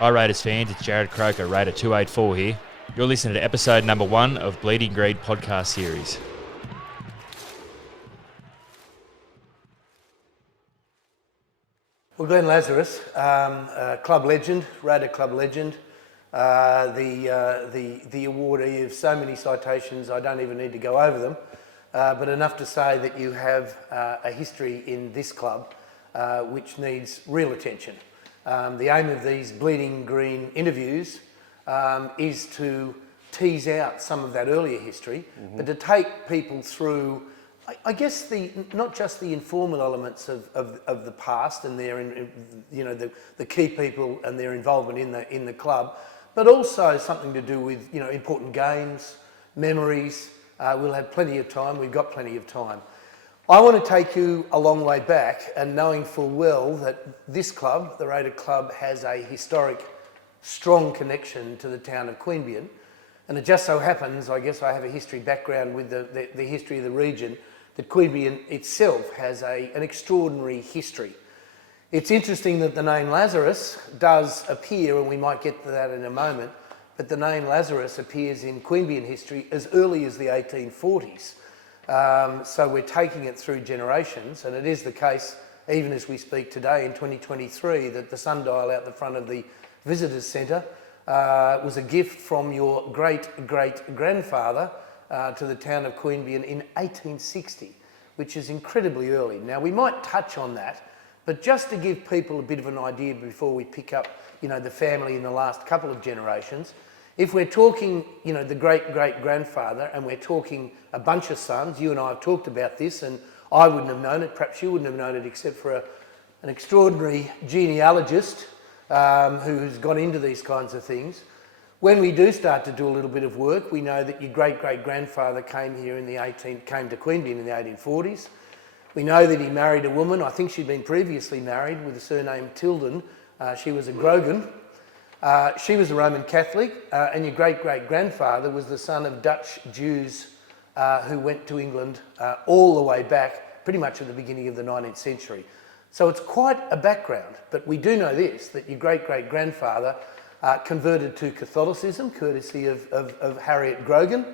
Hi Raiders fans, it's Jared Croker, Raider 284 here. You're listening to episode number 1 of Bleeding Green podcast series. Well, Glenn Lazarus, club legend, Raider club legend, the awardee of so many citations I don't even need to go over them, but enough to say that you have a history in this club which needs real attention. The aim of these Bleeding Green interviews is to tease out some of that earlier history, but to take people through, I guess, not just the informal elements of the past and their, the key people and their involvement in the club, but also something to do with important games, memories. We'll have plenty of time. We've got plenty of time. I want to take you a long way back, and knowing full well that this club, the Raider Club, has a historic, strong connection to the town of Queanbeyan. And it just so happens, I guess I have a history background with the history of the region, that Queanbeyan itself has an extraordinary history. It's interesting that the name Lazarus does appear, and we might get to that in a moment, but the name Lazarus appears in Queanbeyan history as early as the 1840s. So we're taking it through generations, and it is the case, even as we speak today in 2023, that the sundial out the front of the visitors centre was a gift from your great-great-grandfather to the town of Queanbeyan in 1860, which is incredibly early. Now, we might touch on that, but just to give people a bit of an idea before we pick up, the family in the last couple of generations, if we're talking, the great-great-grandfather, and we're talking a bunch of sons, you and I have talked about this, and I wouldn't have known it, perhaps you wouldn't have known it, except for an extraordinary genealogist who's gone into these kinds of things. When we do start to do a little bit of work, we know that your great-great-grandfather came here came to Queanbeyan in the 1840s. We know that he married a woman, I think she'd been previously married, with the surname Tilden. She was a Grogan. She was a Roman Catholic, and your great-great-grandfather was the son of Dutch Jews who went to England all the way back, pretty much at the beginning of the 19th century. So it's quite a background, but we do know this, that your great-great-grandfather converted to Catholicism, courtesy of Harriet Grogan,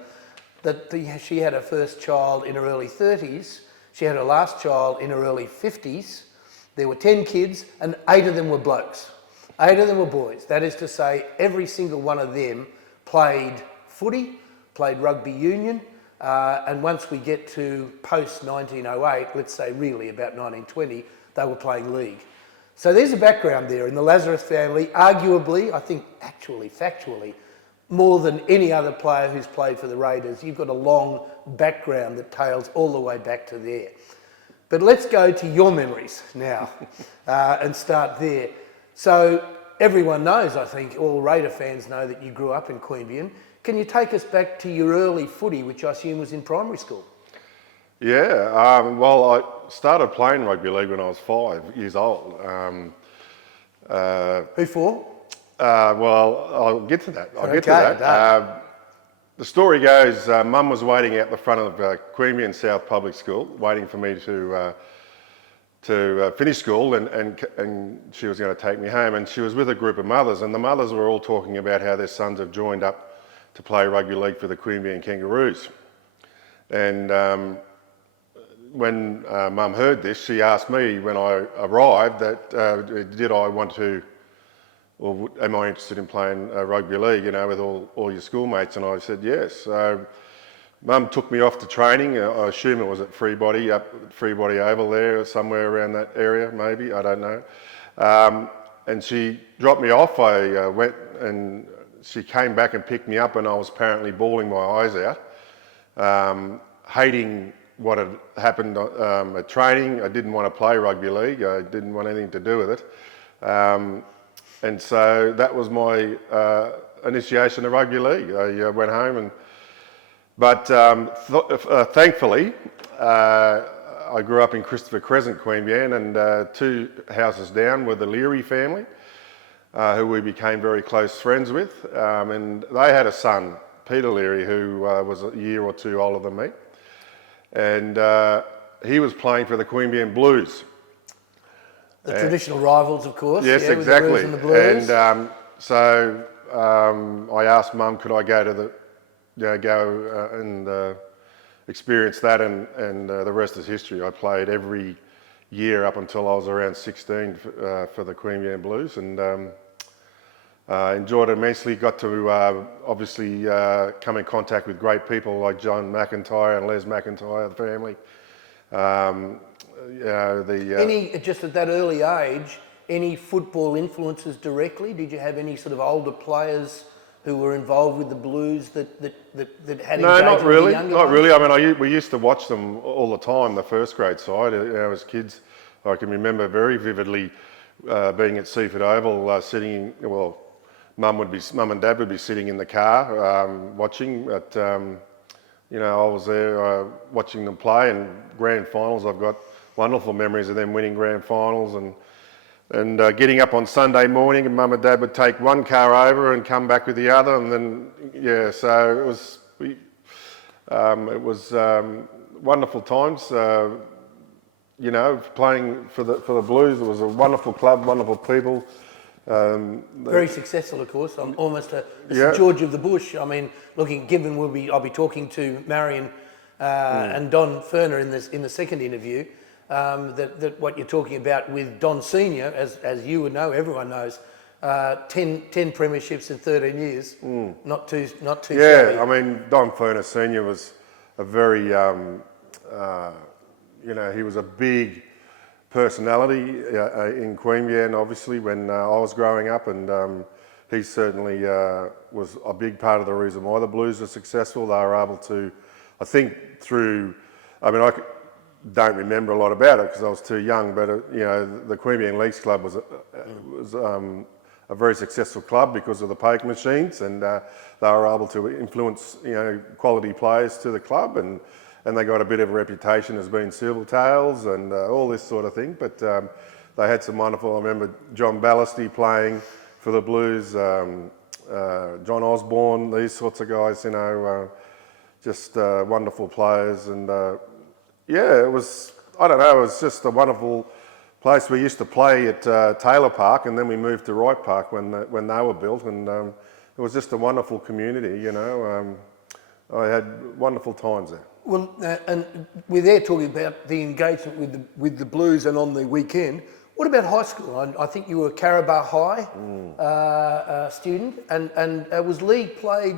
that she had her first child in her early 30s, she had her last child in her early 50s, there were 10 kids, and 8 of them were blokes. 8 of them were boys. That is to say, every single one of them played footy, played rugby union, and once we get to post-1908, let's say really about 1920, they were playing league. So there's a background there in the Lazarus family, arguably, I think actually, factually, more than any other player who's played for the Raiders. You've got a long background that tails all the way back to there. But let's go to your memories now and start there. So everyone knows, I think, all Raider fans know that you grew up in Queanbeyan. Can you take us back to your early footy, which I assume was in primary school? Yeah, well, I started playing rugby league when I was 5 years old. Who for? Well, I'll get to that. The story goes, Mum was waiting out the front of Queanbeyan South Public School, waiting for me to finish school, and she was going to take me home, and she was with a group of mothers, and the mothers were all talking about how their sons have joined up to play rugby league for the Queanbeyan Kangaroos. And when Mum heard this, she asked me when I arrived that did I want to, or am I interested in playing rugby league, with all your schoolmates, and I said yes. So Mum took me off to training. I assume it was at Freebody, up at Freebody Oval there, or somewhere around that area, maybe, I don't know. And she dropped me off. I went, and she came back and picked me up, and I was apparently bawling my eyes out, hating what had happened at training. I didn't want to play rugby league. I didn't want anything to do with it. And so that was my initiation to rugby league. I went home, but thankfully, I grew up in Christopher Crescent, Queanbeyan, and 2 houses down were the Leary family, who we became very close friends with. And they had a son, Peter Leary, who was a year or 2 older than me. And he was playing for the Queanbeyan Blues. The traditional rivals, of course. Yes, yeah, exactly. With the Blues and the Blues. And So I asked Mum, could I go to the, and experience that, and the rest is history. I played every year up until I was around 16 for the Queanbeyan Blues, and enjoyed it immensely. Got to obviously come in contact with great people like John McIntyre and Les McIntyre, the family. Any, just at that early age, any football influences directly? Did you have any sort of older players who were involved with the Blues that had engagement No, not really. with the younger Not ones? really. I mean, we used to watch them all the time, the first grade side. As kids, I can remember very vividly being at Seaford Oval, sitting. Well, Mum and Dad would be sitting in the car watching. But I was there watching them play, and grand finals. I've got wonderful memories of them winning grand finals, and getting up on Sunday morning, and Mum and Dad would take one car over and come back with the other, and then so it was wonderful times. Playing for the Blues, it was a wonderful club, wonderful people. Very successful, of course. I'm almost a St George of the Bush. I mean, given I'll be talking to Marion and Don Ferner in the second interview. That what you're talking about with Don Senior, as you would know, everyone knows, 10 premierships in 13 years. Not too shabby. Yeah, I mean, Don Ferner Senior was a very, he was a big personality in Queanbeyan, obviously, when I was growing up, and he certainly was a big part of the reason why the Blues are successful. They were able to, I think, I don't remember a lot about it because I was too young, but the Queanbeyan Leagues Club was a very successful club because of the poke machines, and they were able to influence quality players to the club, and they got a bit of a reputation as being Silvertails and all this sort of thing. But they had some wonderful. I remember John Ballasty playing for the Blues, John Osborne, these sorts of guys. Just wonderful players, and it was. I don't know. It was just a wonderful place. We used to play at Taylor Park, and then we moved to Wright Park when they were built, and it was just a wonderful community. I had wonderful times there. Well, and we're there talking about the engagement with the Blues and on the weekend. What about high school? I think you were a Caraba High student, and was league played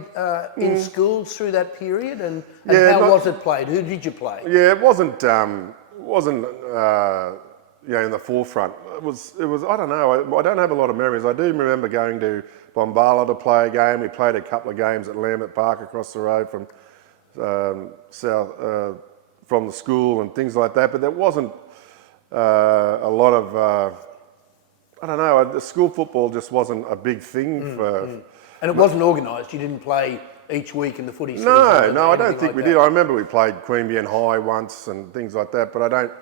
in schools through that period? And how was it played? Who did you play? Yeah, it wasn't in the forefront. It was. I don't know. I don't have a lot of memories. I do remember going to Bombala to play a game. We played a couple of games at Lambert Park across the road from from the school and things like that. But there wasn't a lot of. I don't know. The school football just wasn't a big thing for. And it wasn't organised. You didn't play each week in the footy season. No, I don't think we did. I remember we played Queanbeyan High once and things like that, but I don't.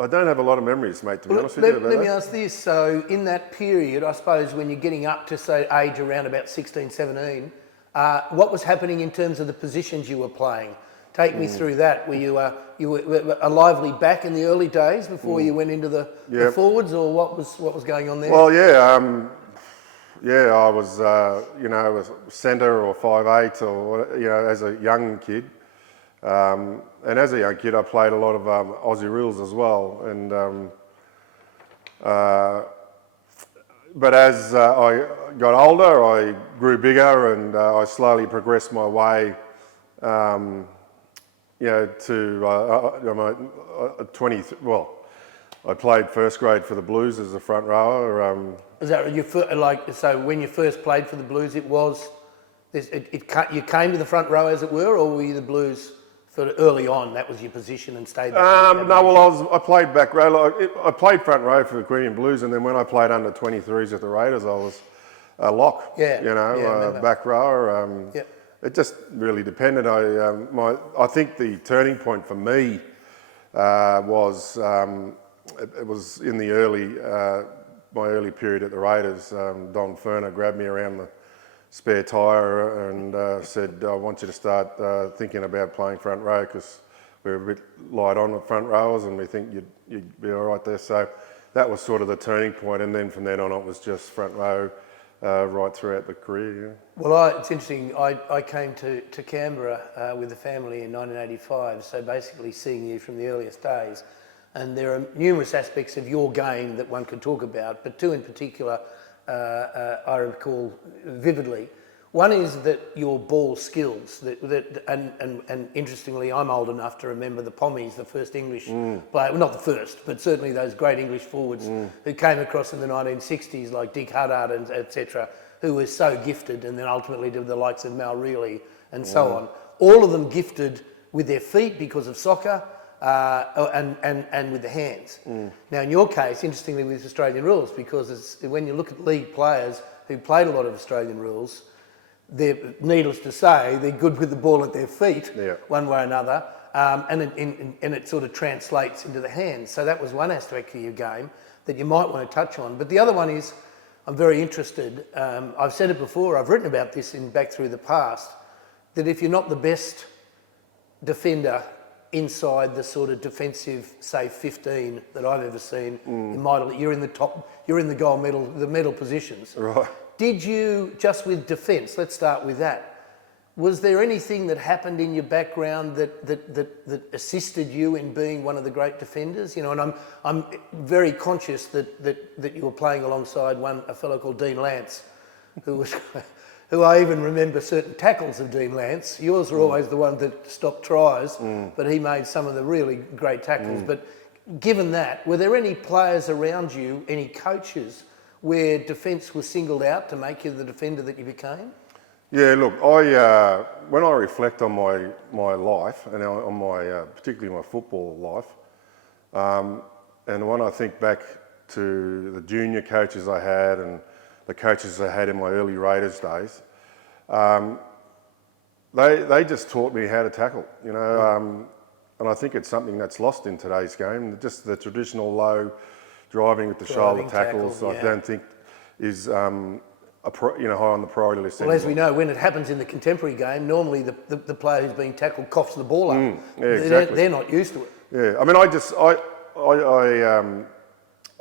I don't have a lot was memories, mate, to be honest with you. Let me ask this. So in that period, I suppose when you're getting up to, say, age around about 16, 17, what was happening in terms of the positions you were playing? Take me through that. Were you were a lively back in the early days before you went into the forwards, or what was going on there? Well, I was a centre or 5'8", or as a young kid. And as a young kid, I played a lot of Aussie rules as well. And but as I got older, I grew bigger, and I slowly progressed my way. To 20. Well, I played first grade for the Blues as a front rower. Is that so? When you first played for the Blues, it was you came to the front row, as it were, or were you the Blues? Sort of early on, that was your position and stayed there? I played back row. I played front row for the Queanbeyan Blues, and then when I played under 23s at the Raiders, I was a lock. Back rower. It just really depended. I think the turning point for me was it was in the my early period at the Raiders. Don Ferner grabbed me around the spare tyre and said, I want you to start thinking about playing front row, because we're a bit light on with front rowers and we think you'd be all right there. So that was sort of the turning point, and then from then on it was just front row right throughout the career. Yeah. Well, it's interesting. I came to Canberra with the family in 1985, so basically seeing you from the earliest days. And there are numerous aspects of your game that one could talk about, but two in particular I recall vividly. One is that your ball skills, and interestingly, I'm old enough to remember the Pommies, the first English player, well, not the first, but certainly those great English forwards who came across in the 1960s, like Dick Huddard and etc., who was so gifted, and then ultimately to the likes of Mal Reilly and so on. All of them gifted with their feet because of soccer and with the hands. Now, in your case, interestingly, with Australian rules, because when you look at league players who played a lot of Australian rules, they're, needless to say, they're good with the ball at their feet, one way or another, and it sort of translates into the hands. So that was one aspect of your game that you might want to touch on. But the other one is, I'm very interested, I've said it before, I've written about this back through the past, that if you're not the best defender inside the sort of defensive, say, 15 that I've ever seen in my, you're in the top, you're in the gold medal, the medal positions. Right. Did you, just with defence, let's start with that, was there anything that happened in your background that assisted you in being one of the great defenders? You know, and I'm very conscious that you were playing alongside a fellow called Dean Lance, who I even remember certain tackles of Dean Lance. Yours were always the one that stopped tries, but he made some of the really great tackles. But given that, were there any players around you, any coaches, where defence was singled out to make you the defender that you became? Yeah, look, when I reflect on my life, and on my particularly my football life, and when I think back to the junior coaches I had and the coaches I had in my early Raiders days, they just taught me how to tackle, you know, and I think it's something that's lost in today's game. Just the traditional low driving with the shoulder tackles, I don't think is high on the priority list. Well, as we know, when it happens in the contemporary game, normally the player who's being tackled coughs the ball up. Yeah, exactly. They're not used to it. Yeah, I mean, I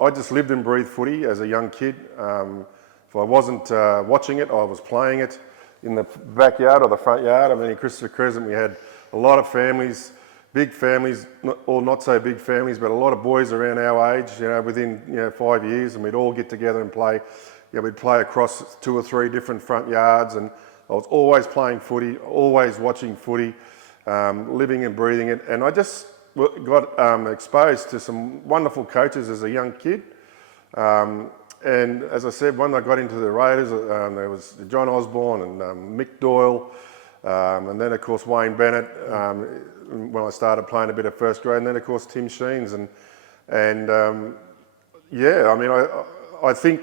just lived and breathed footy as a young kid. If I wasn't watching it, I was playing it in the backyard or the front yard. I mean, in Christopher Crescent, we had a lot of families, big families, or not so big families, but a lot of boys around our age, you know, within 5 years, and we'd all get together and play. You know, we'd play across 2 or 3 different front yards, and I was always playing footy, always watching footy, living and breathing it. And I just got exposed to some wonderful coaches as a young kid. And as I said, when I got into the Raiders, there was John Osborne and Mick Doyle, and then of course Wayne Bennett when I started playing a bit of first grade, and then of course Tim Sheens, and yeah, I mean, I think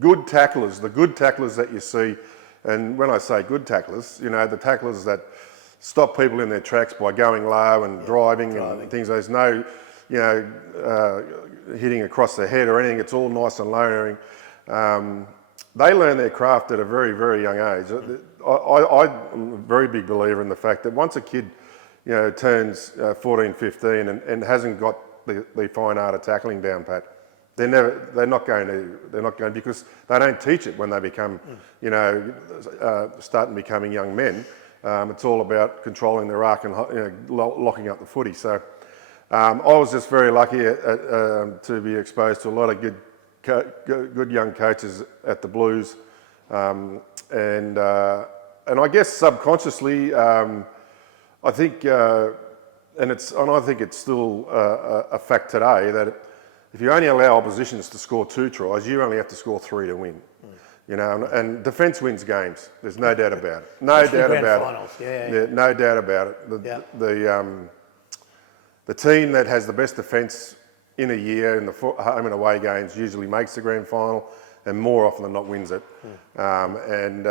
good tacklers, the good tacklers that you see, and when I say good tacklers, you know, the tacklers that stop people in their tracks by going low and driving and things. There's no, you know, hitting across the head or anything. It's all nice and lowering. They learn their craft at a very, very young age. I'm a very big believer in the fact that once a kid, you know, turns 14, 15 and hasn't got the fine art of tackling down pat, they're not going because they don't teach it when they become, you know, start becoming young men. It's all about controlling the ruck and, you know, locking up the footy. So I was just very lucky to be exposed to a lot of good young coaches at the Blues, and I guess subconsciously, I think, and I think it's still a fact today that if you only allow oppositions to score 2 tries, you only have to score 3 to win. You know, and defence wins games. There's no doubt about it. No doubt about it. Yeah, no doubt about it. The team that has the best defence in a year in the home and away games usually makes the grand final, and more often than not wins it. And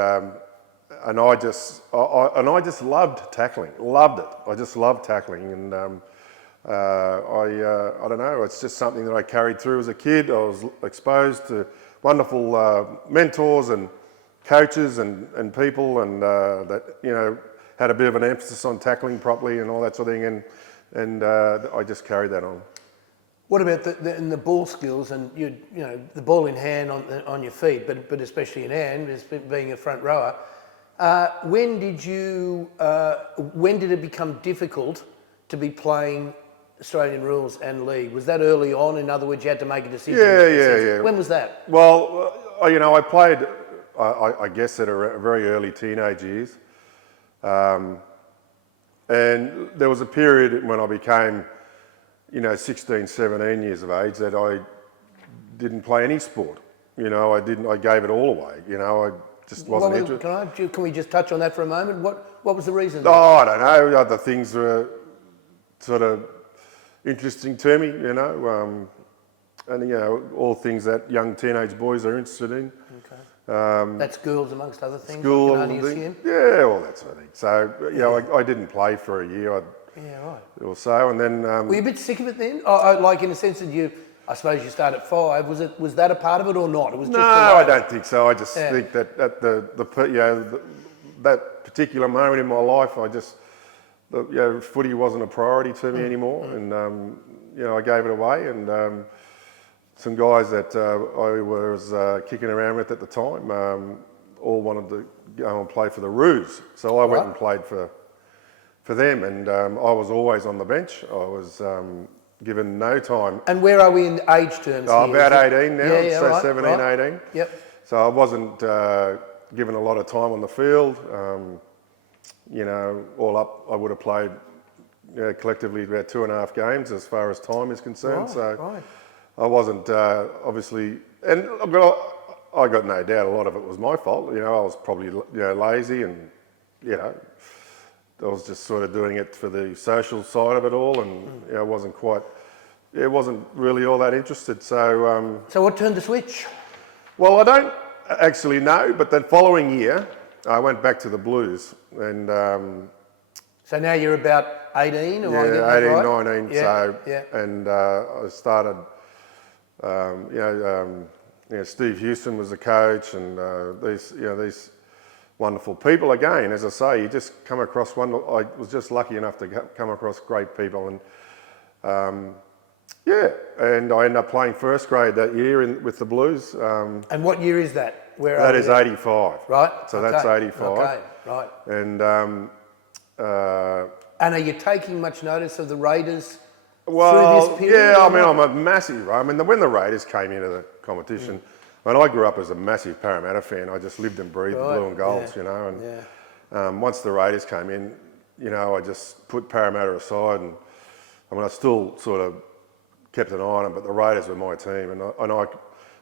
I just loved tackling. Loved it. I just loved tackling, and I don't know. It's just something that I carried through as a kid. I was exposed to wonderful mentors and coaches and people, and that, you know, had a bit of an emphasis on tackling properly and all that sort of thing, and I just carried that on. What about the ball skills and the ball in hand on your feet, but especially in hand, as being a front rower? When did it become difficult to be playing Australian rules and league? Was that early on? In other words, you had to make a decision. Yeah. When was that? Well, I played, I guess, at a very early teenage years. And there was a period when I became, 16, 17 years of age that I didn't play any sport. I gave it all away. I just wasn't interested. Can we just touch on that for a moment? What was the reason? Oh, I don't know. Other things were sort of interesting to me, and all things that young teenage boys are interested in. Okay. That's girls amongst other things. School, I can only assume. Yeah, all that sort of thing. So I didn't play for a year. Right. Or so, and then. Were you a bit sick of it then? Like in the sense that I suppose you start at 5. Was that a part of it or not? It was just I don't think so. I just think that at that particular moment in my life, footy wasn't a priority to me anymore, and I gave it away. And some guys that I was kicking around with at the time all wanted to go and play for the Roos, so I went and played for them, and I was always on the bench. I was given no time. And where are we in age terms? About 18 now, right, 17, 18. Yep. So I wasn't given a lot of time on the field. All up, I would have played collectively about 2.5 games as far as time is concerned. I wasn't obviously, and I got no doubt a lot of it was my fault. I was probably lazy, and I was just sort of doing it for the social side of it all, and I wasn't really all that interested. So what turned the switch? Well, I don't actually know, but the following year I went back to the Blues, and so now you're about 18, or 18, right? 19. And I started. Steve Houston was the coach, and these wonderful people. Again, as I say, you just come across one. I was just lucky enough to come across great people, and and I ended up playing first grade that year with the Blues. And what year is that? That is 85. Right. So that's 85. Okay. Right. And are you taking much notice of the Raiders? Well, through this period, I'm a massive. When the Raiders came into the competition, I grew up as a massive Parramatta fan. I just lived and breathed the blue and golds, And once the Raiders came in, I just put Parramatta aside, and I still sort of kept an eye on them, but the Raiders were my team, and I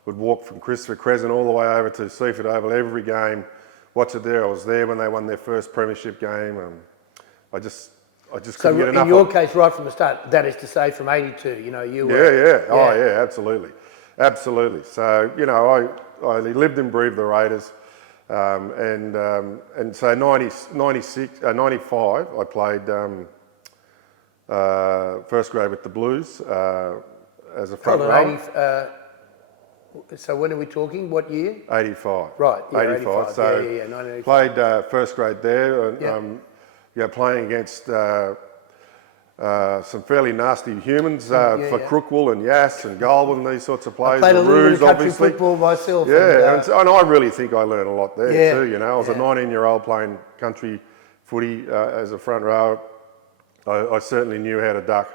would walk from Christopher Crescent all the way over to Seaford Oval every game, watch it there. I was there when they won their first premiership game, and I just couldn't get enough. In your case, right from the start, that is to say, from 82, you were... Oh, yeah, absolutely. So, I lived and breathed the Raiders, and so 95, I played first grade with the Blues as a front row. So when are we talking? What year? 85. Right, 85. So 1985. Played first grade there, and playing against some fairly nasty humans for Crookwell and Yass and Goulburn, these sorts of players. I played a little bit of country football myself. Yeah, and I really think I learned a lot there too. I was a 19-year-old playing country footy as a front row. I certainly knew how to duck.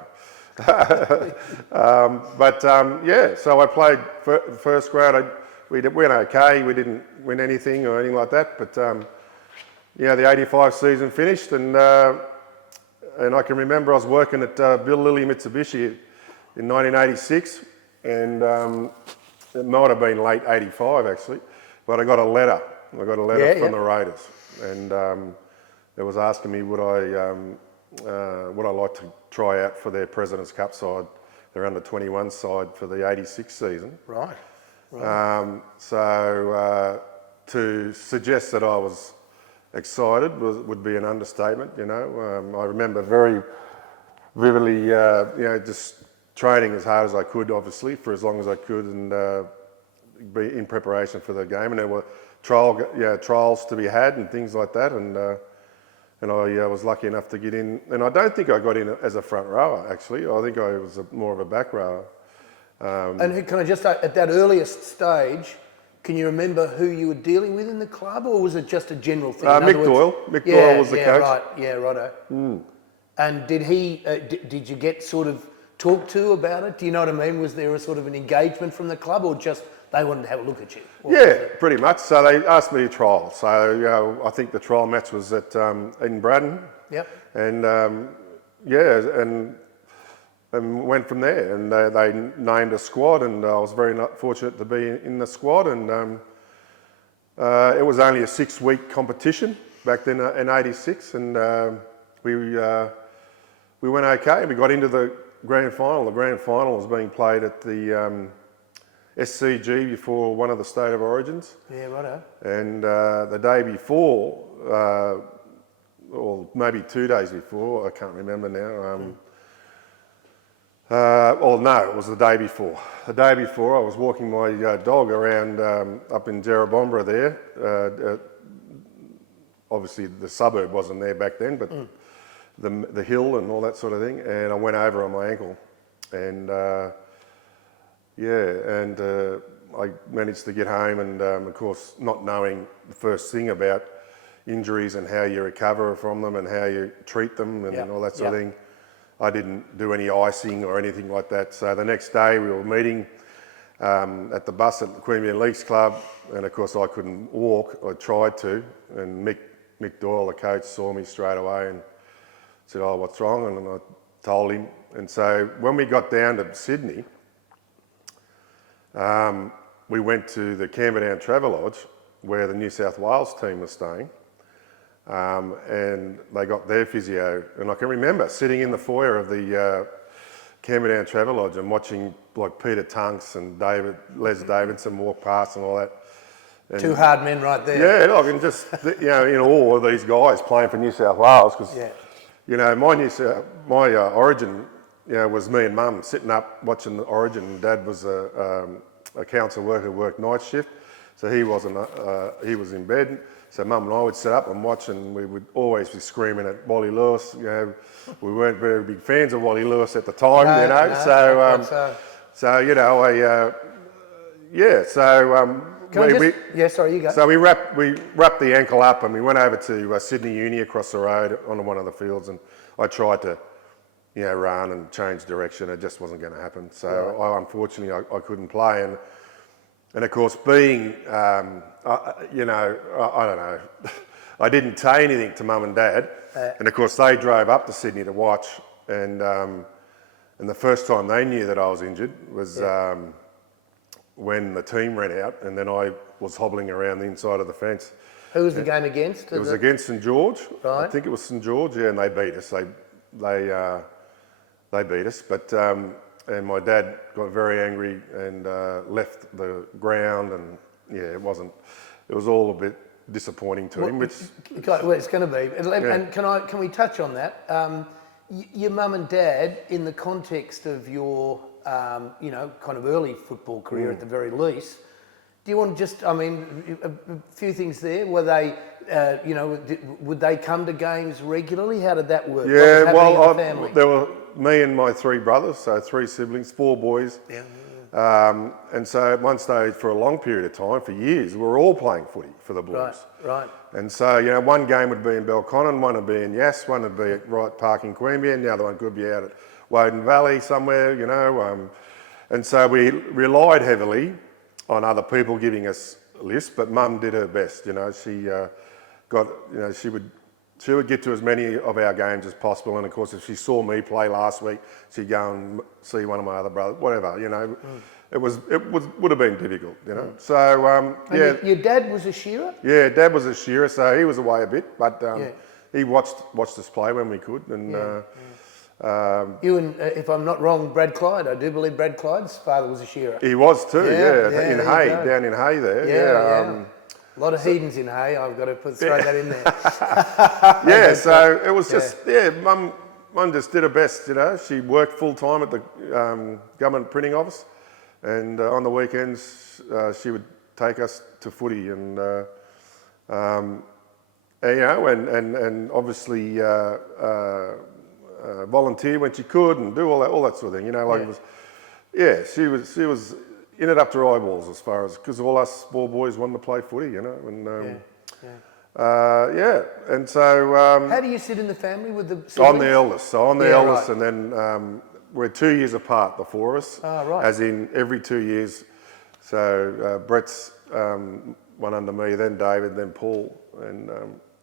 So I played first grade. We went okay. We didn't win anything or anything like that, but the 85 season finished, and I can remember I was working at Bill Lilly Mitsubishi in 1986, and it might have been late 85 actually, but I got a letter. From the Raiders, and it was asking me would I like to try out for their President's Cup side, their under-21 side for the 86 season. Right. So to suggest that I was excited would be an understatement. I remember very vividly, just training as hard as I could, obviously, for as long as I could, and be in preparation for the game. And there were trials to be had and things like that. And I was lucky enough to get in. And I don't think I got in as a front rower, actually. I think I was more of a back rower. And can I just say, at that earliest stage, can you remember who you were dealing with in the club, or was it just a general thing? Mick Doyle. Mick Doyle was the coach. Right. Yeah, righto. And did he? Did you get sort of talked to about it? Do you know what I mean? Was there a sort of an engagement from the club, or just they wanted to have a look at you? Pretty much. So they asked me to trial. So I think the trial match was at in Braddon. Yep. And and went from there. And they named a squad, and I was very fortunate to be in the squad. And it was only a 6-week competition back then in '86, and we went okay. We got into the grand final. The grand final was being played at the SCG before one of the State of Origins. Yeah, righto. And the day before, or maybe 2 days before, I can't remember now. No, it was the day before. The day before, I was walking my dog around up in Jerrabomberra there. Obviously, the suburb wasn't there back then, but the hill and all that sort of thing. And I went over on my ankle, and I managed to get home. And of course, not knowing the first thing about injuries and how you recover from them and how you treat them and all that sort of thing, I didn't do any icing or anything like that. So the next day we were meeting at the bus at the Queanbeyan Leagues Club, and of course I couldn't walk. I tried to, and Mick Doyle, the coach, saw me straight away and said, "Oh, what's wrong?" And I told him. And so when we got down to Sydney, we went to the Camberdown Travelodge where the New South Wales team was staying. And they got their physio, and I can remember sitting in the foyer of the Camberdown Travelodge and watching like Peter Tunks and Les Davidson walk past and all that. And two hard men right there. Yeah, I can just in awe of these guys playing for New South Wales, because my Origin was me and Mum sitting up watching the Origin. Dad was a council worker who worked night shift, so he was in bed. So Mum and I would sit up and watch, and we would always be screaming at Wally Lewis. We weren't very big fans of Wally Lewis at the time, Sorry, you go. So we wrapped the ankle up, and we went over to Sydney Uni across the road onto one of the fields, and I tried to, run and change direction. It just wasn't going to happen. So unfortunately, I couldn't play, and of course, being, I don't know, I didn't say anything to Mum and Dad, and of course they drove up to Sydney to watch, and the first time they knew that I was injured was when the team ran out, and then I was hobbling around the inside of the fence. Who was the game against? It was against St George. Right. I think it was St George, and they beat us. They beat us, but. And my dad got very angry and left the ground, and it was all a bit disappointing to him. It's going to be. And can we touch on that? Your mum and dad, in the context of your kind of early football career at the very least, do you want to just, a few things there. Were they, would they come to games regularly? How did that work? Yeah, well, there were me and my 3 brothers, so 3 siblings, 4 boys. Yeah. And so at one stage, for a long period of time, for years, we were all playing footy for the Blues. Right. And so, one game would be in Belconnen, one would be in Yass, one would be at Wright Park in Queanbeyan, the other one could be out at Woden Valley somewhere, And so we relied heavily on other people giving us lists, but Mum did her best. She would get to as many of our games as possible, and of course, if she saw me play last week, she'd go and see one of my other brothers, whatever. It would have been difficult. So your dad was a shearer. Yeah, Dad was a shearer, so he was away a bit, but he watched us play when we could, and. You and, if I'm not wrong, Brad Clyde. I do believe Brad Clyde's father was a shearer. He was too, in Hay, down in Hay there. A lot of heathens in Hay. I've got to throw that in there. So it was just, Mum just did her best, She worked full time at the government printing office, and on the weekends she would take us to footy, and obviously volunteer when she could, and do all that sort of thing. Yeah, she was in it up to her eyeballs as far as, because all us small boys wanted to play footy, you know, and and so... How do you sit in the family with the siblings? I'm the eldest, Right. and then we're 2 years apart, the four of us. Oh, right. As in every 2 years. So Brett's one under me, then David, then Paul, and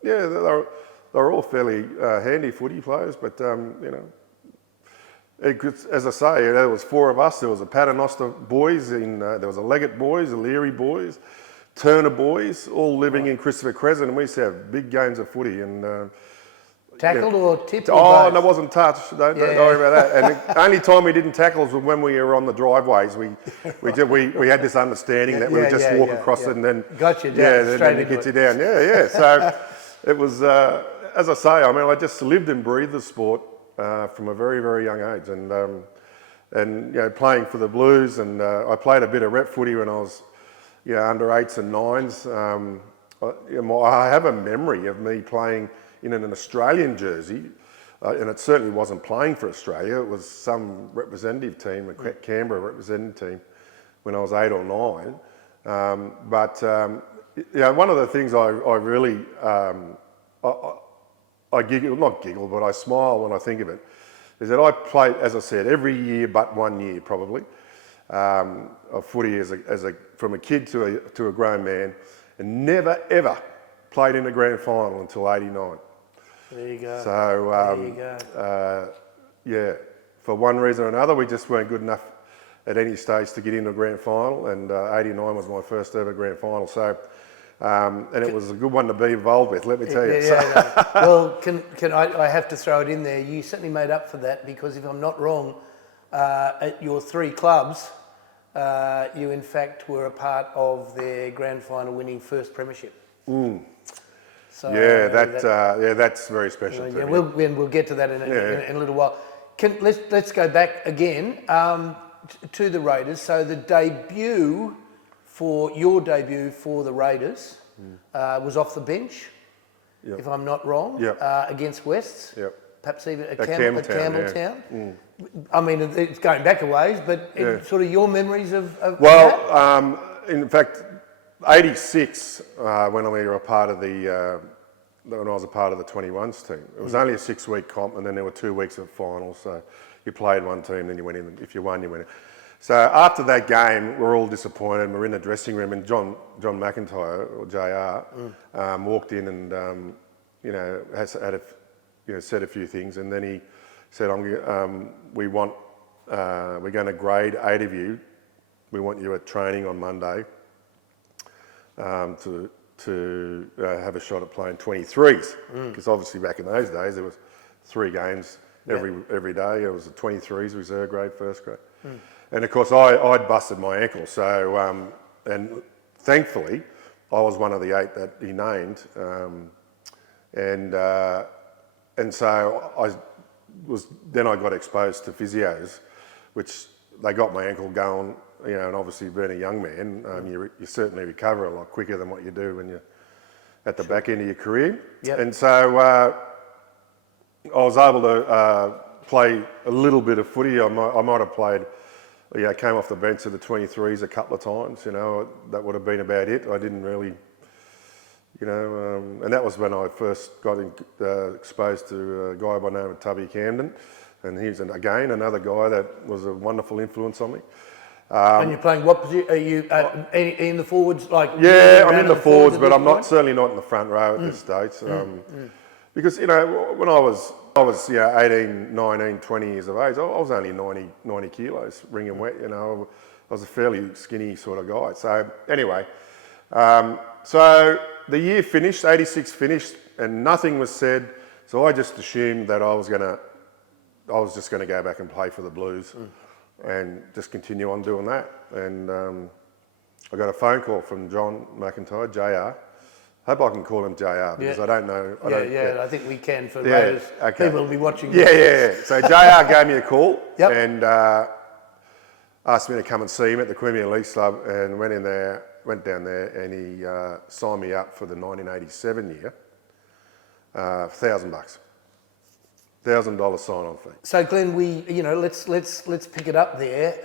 they're all fairly handy footy players, but you know, as I say, there was four of us. There was a Paternoster boys, there was a Leggett boys, a Leary boys, Turner boys, all living in Christopher Crescent, and we used to have big games of footy. And tackled or tipped? Oh, no, it wasn't touched. Don't worry about that. And the only time we didn't tackle was when we were on the driveways. We had this understanding that we would just walk across it and then got you down, then it gets you down. So it was, as I say, I mean, I just lived and breathed the sport from a very, very young age, and you know, playing for the Blues, and I played a bit of rep footy when I was under 8s and 9s. I have a memory of me playing in an Australian jersey, and it certainly wasn't playing for Australia. It was some representative team, a Canberra representative team, when I was 8 or 9. One of the things I really I giggle, not giggle, but I smile when I think of it, is that I played, as I said, every year but 1 year probably, of footy from a kid to a grown man, and never ever played in a grand final until '89. There you go. So, for one reason or another, we just weren't good enough at any stage to get into a grand final, and '89 was my first ever grand final. So, and it was a good one to be involved with, let me tell you. Well, I have to throw it in there. You certainly made up for that, because if I'm not wrong, at your 3 clubs, you in fact were a part of their grand final winning first premiership. So, that's very special. We'll get to that in a little while. Let's go back again to the Raiders. So your debut for the Raiders was off the bench, if I'm not wrong, against Wests. Perhaps even at Campbelltown. I mean, it's going back a ways, but sort of your memories of that? In fact, '86 when we were a part of when I was a part of the 21s team. It was only a 6-week comp, and then there were 2 weeks of finals. So you played one team, then you went in. If you won, you went in. So after that game, we're all disappointed. We're in the dressing room, and John McIntyre, or JR, walked in and said a few things, and then he said, we're going to grade 8 of you. We want you at training on Monday to have a shot at playing 23s, because obviously back in those days there was 3 games every day. It was the 23s, reserve grade, first grade, and of course I'd busted my ankle. So and thankfully I was one of the 8 that he named, and so I got exposed to physios, which they got my ankle going. And obviously being a young man, you certainly recover a lot quicker than what you do when you're at the back end of your career. And so I was able to play a little bit of footy. I might have played, came off the bench of the 23s a couple of times. That would have been about it. I didn't really, and that was when I first got exposed to a guy by the name of Tubby Camden, and he's again another guy that was a wonderful influence on me. And you're playing what position? Are you in the forwards? I'm in the forwards, but I'm certainly not in the front row at this stage. Because when I was 18, 19, 20 years of age, I was only 90 kilos, wringing wet. I was a fairly skinny sort of guy. So anyway, so the year finished, '86 finished, and nothing was said. So I just assumed that I was just going to go back and play for the Blues. And just continue on doing that. And I got a phone call from John McIntyre, JR. Hope I can call him JR, because I don't know. I think we can for Raiders. Okay. People will be watching. So JR gave me a call and asked me to come and see him at the Premier League Club, and went down there, and he signed me up for the 1987 year, $1,000. $1,000 sign-on fee. So Glenn, let's pick it up there.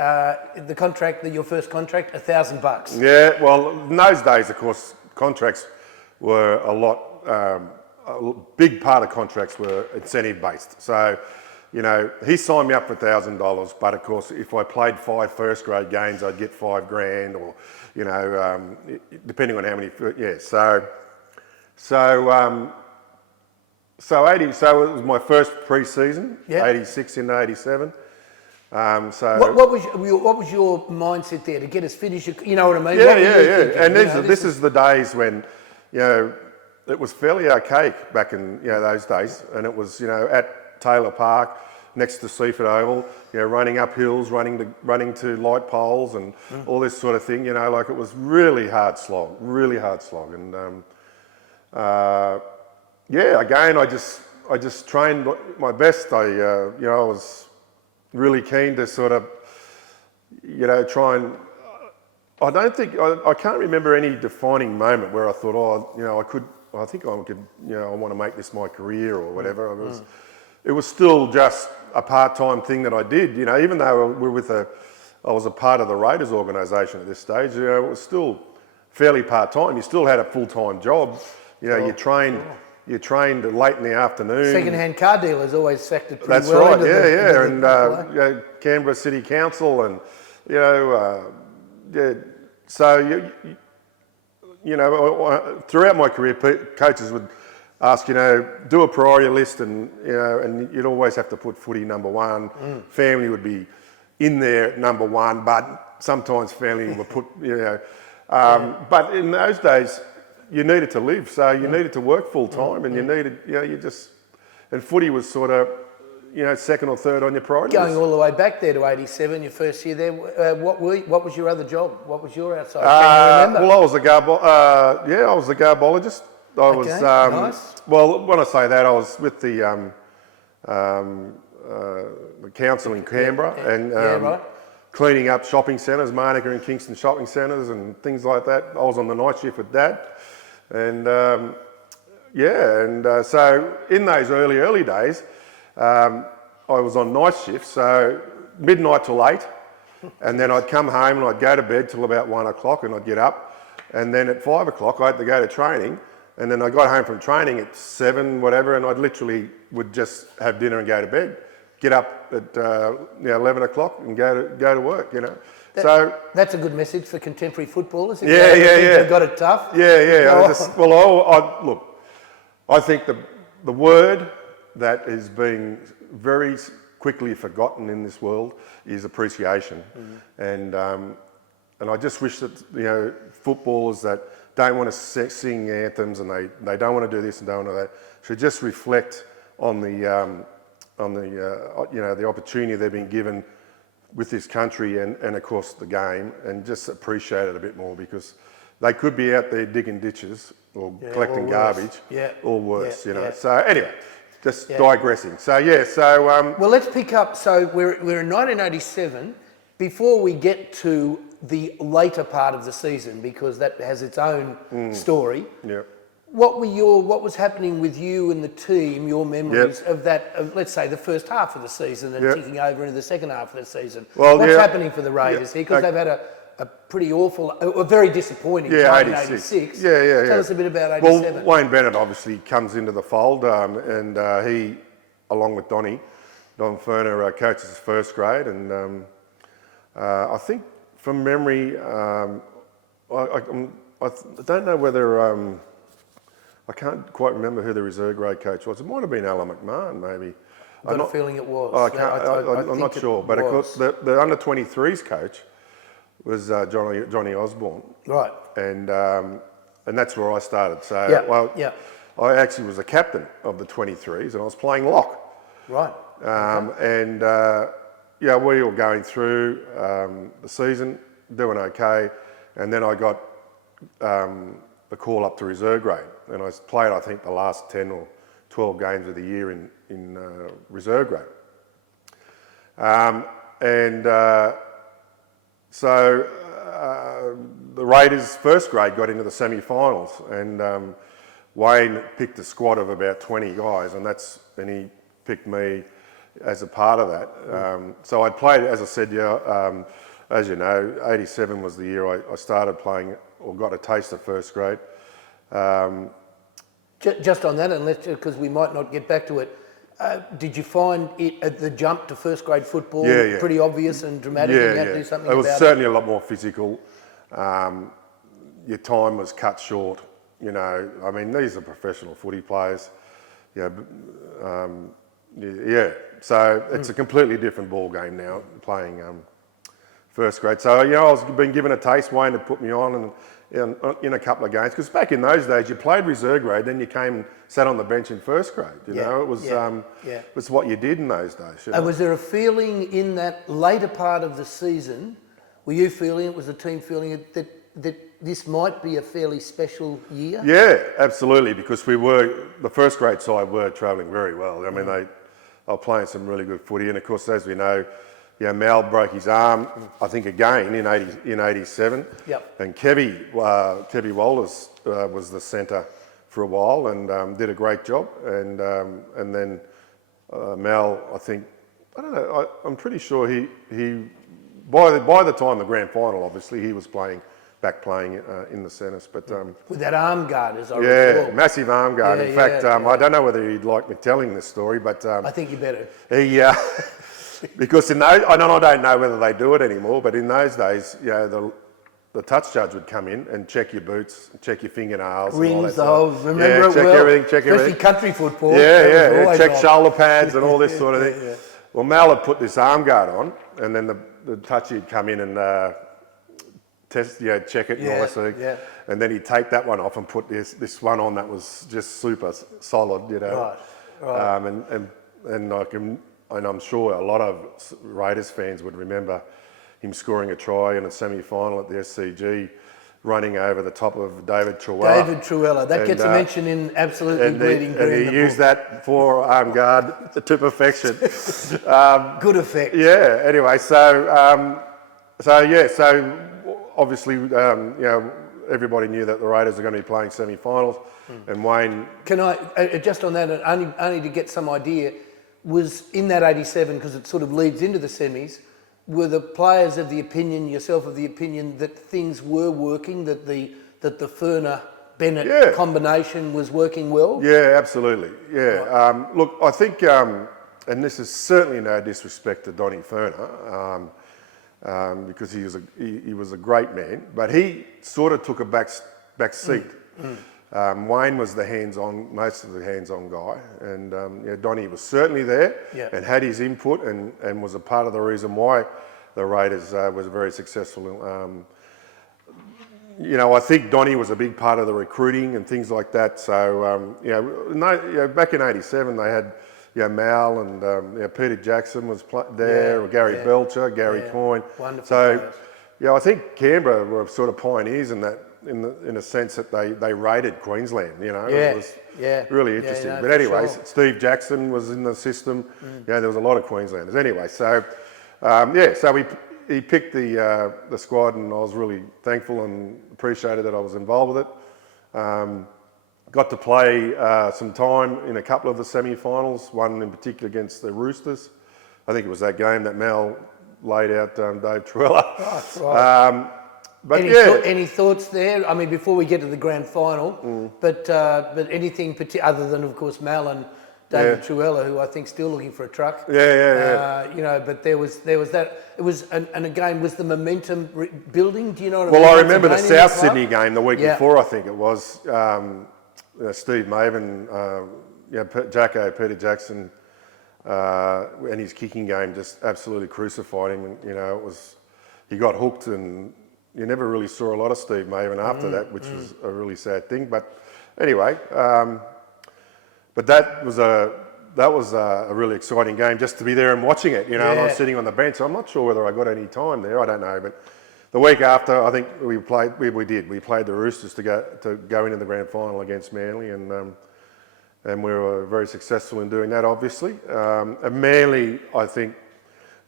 The contract, your first contract, $1,000. Yeah, well, in those days, of course, contracts were a big part of contracts were incentive-based. So, he signed me up for $1,000, but of course, if I played 5 first-grade games, I'd get $5,000, or, depending on how many. Yeah, so it was my first pre-season, 86 into 87. What was your mindset there to get us finished? You know what I mean? Yeah. And this is the days when, it was fairly archaic back in those days, and it was at Taylor Park next to Seaford Oval, running up hills, running to light poles, and all this sort of thing. Like it was really hard slog, and again, I just trained my best. I was really keen to sort of, try and. I can't remember any defining moment where I thought, I want to make this my career or whatever. It was still just a part-time thing that I did. Even though I was a part of the Raiders organisation at this stage. It was still fairly part-time. You still had a full-time job. You trained. You trained late in the afternoon. Second-hand car dealers always sacked it pretty That's well. That's right, and Canberra City Council, and So throughout my career, coaches would ask, do a priority list, and and you'd always have to put footy number one. Family would be in there number one, but sometimes family would put, But in those days, you needed to live, so you needed to work full time, and you needed, and footy was sort of, second or third on your priority Going list. all the way back there to 87, your first year there, what was your other job? What was your outside? Can you remember? Well, I was a garbologist. Nice. Well, when I say that, I was with the council in Canberra, and cleaning up shopping centres, Manuka and Kingston shopping centres and things like that. I was on the night shift with Dad, and so in those early days, I was on night shift, so midnight till 8, and then I'd come home and I'd go to bed till about 1 o'clock, and I'd get up, and then at 5 o'clock I had to go to training, and then I got home from training at 7, whatever, and I'd literally would just have dinner and go to bed, get up at 11 o'clock and go to work, So that's a good message for contemporary footballers. Yeah. They've got it tough. Look, I think the word that is being very quickly forgotten in this world is appreciation, and I just wish that footballers that don't want to sing anthems and they don't want to do this and don't want to do that should just reflect on the opportunity they've been given with this country and of course the game, and just appreciate it a bit more, because they could be out there digging ditches or collecting garbage, or worse, So anyway, just digressing. So well, let's pick up. So we're in 1987. Before we get to the later part of the season, because that has its own story. Yeah. What was happening with you and the team? Your memories of that? Of, let's say, the first half of the season and ticking over into the second half of the season. Well, what's happening for the Raiders here? Because they've had a pretty awful, a very disappointing time in 86. Tell us a bit about 87. Well, Wayne Bennett obviously comes into the fold, and he, along with Don Ferner, coaches his first grade, and I think from memory, I don't know whether. I can't quite remember who the reserve grade coach was. It might have been Alan McMahon, maybe. I've got a feeling it was. I'm not sure, but of course the under 23s coach was Johnny Osborne. Right. And that's where I started. So I actually was a captain of the 23s, and I was playing lock. Right. We were going through the season, doing okay, and then I got the call up to reserve grade, and I played, I think, the last 10 or 12 games of the year in reserve grade. So the Raiders first grade got into the semi-finals, and Wayne picked a squad of about 20 guys, and he picked me as a part of that. So I'd played, as I said, as you know, 87 was the year I started playing or got a taste of first grade. Just on that, and because we might not get back to it, did you find it at the jump to first grade football pretty obvious and dramatic? Yeah, and you had to do something it was about certainly a lot more physical. Your time was cut short. You know, I mean, these are professional footy players. So it's a completely different ball game now playing first grade. So I was being given a taste. Wayne had put me on in a couple of games, because back in those days you played reserve grade, then you came and sat on the bench in first grade. You know, it was it was what you did in those days. You know? Was there a feeling in that later part of the season? Were you feeling it? Was the team feeling it that this might be a fairly special year? Yeah, absolutely, because the first grade side were travelling very well. I mean, they were playing some really good footy, and of course, as we know, Mal broke his arm, I think again in '87. Yep. And Kevy Wallace was the centre for a while and did a great job. And then Mal, I think, I don't know, I'm pretty sure he by the time the grand final, obviously he was playing in the centres. But with that arm guard, as I recall. Massive arm guard. In fact, I don't know whether he'd like me telling this story, but I think you better. He. Because in those, I don't know whether they do it anymore, but in those days, the touch judge would come in and check your boots, check your fingernails, rings, and all that remember it check well. everything, Especially country football. Check shoulder pads and all this sort of thing. Well, Mal had put this arm guard on, and then the touchy would come in and test, check it and all that sort of thing. And then he'd take that one off and put this one on that was just super solid, you know. Right. And I'm sure a lot of Raiders fans would remember him scoring a try in a semi-final at the SCG, running over the top of David Truella. That gets a mention in Absolutely Bleeding Green. And he used that forearm guard to perfection. Good effect. Yeah. Anyway, so obviously, everybody knew that the Raiders are going to be playing semi-finals, and Wayne. Can I just on that, only to get some idea. Was in that 87, because it sort of leads into the semis, were the players of the opinion, yourself of the opinion, that things were working, that the Ferner-Bennett combination was working well? Yeah, absolutely. Yeah. Right. Look, I think, and this is certainly no disrespect to Donny Ferner, because he was a great man, but he sort of took a back seat. Wayne was most of the hands-on guy, and Donny was certainly there and had his input and was a part of the reason why the Raiders was very successful. I think Donny was a big part of the recruiting and things like that. So, back in '87 they had Mal and Peter Jackson was there, or Gary Belcher, Gary Coyne. Wonderful So, players. I think Canberra were sort of pioneers in that. In a sense that they raided Queensland, it was really interesting. But anyways, sure. Steve Jackson was in the system. There was a lot of Queenslanders. Anyway, so he picked the squad, and I was really thankful and appreciated that I was involved with it. Got to play some time in a couple of the semi-finals. One in particular against the Roosters. I think it was that game that Mal laid out Dave Truella. Oh, that's right. But any thoughts there? I mean, before we get to the grand final, but anything other than, of course, Mal and David Truella, who I think still looking for a truck. But there was that. It was, and again, was the momentum building? Do you know what I mean? Well, I remember the South Sydney game the week before. I think it was Steve Maven, Peter Jackson, and his kicking game just absolutely crucified him. And, it was he got hooked and. You never really saw a lot of Steve Maven after that, which was a really sad thing. But anyway, but that was a really exciting game just to be there and watching it. And I was sitting on the bench. I'm not sure whether I got any time there. I don't know. But the week after, I think we played. We did. We played the Roosters to go into the grand final against Manly, and we were very successful in doing that. Obviously, and Manly, I think.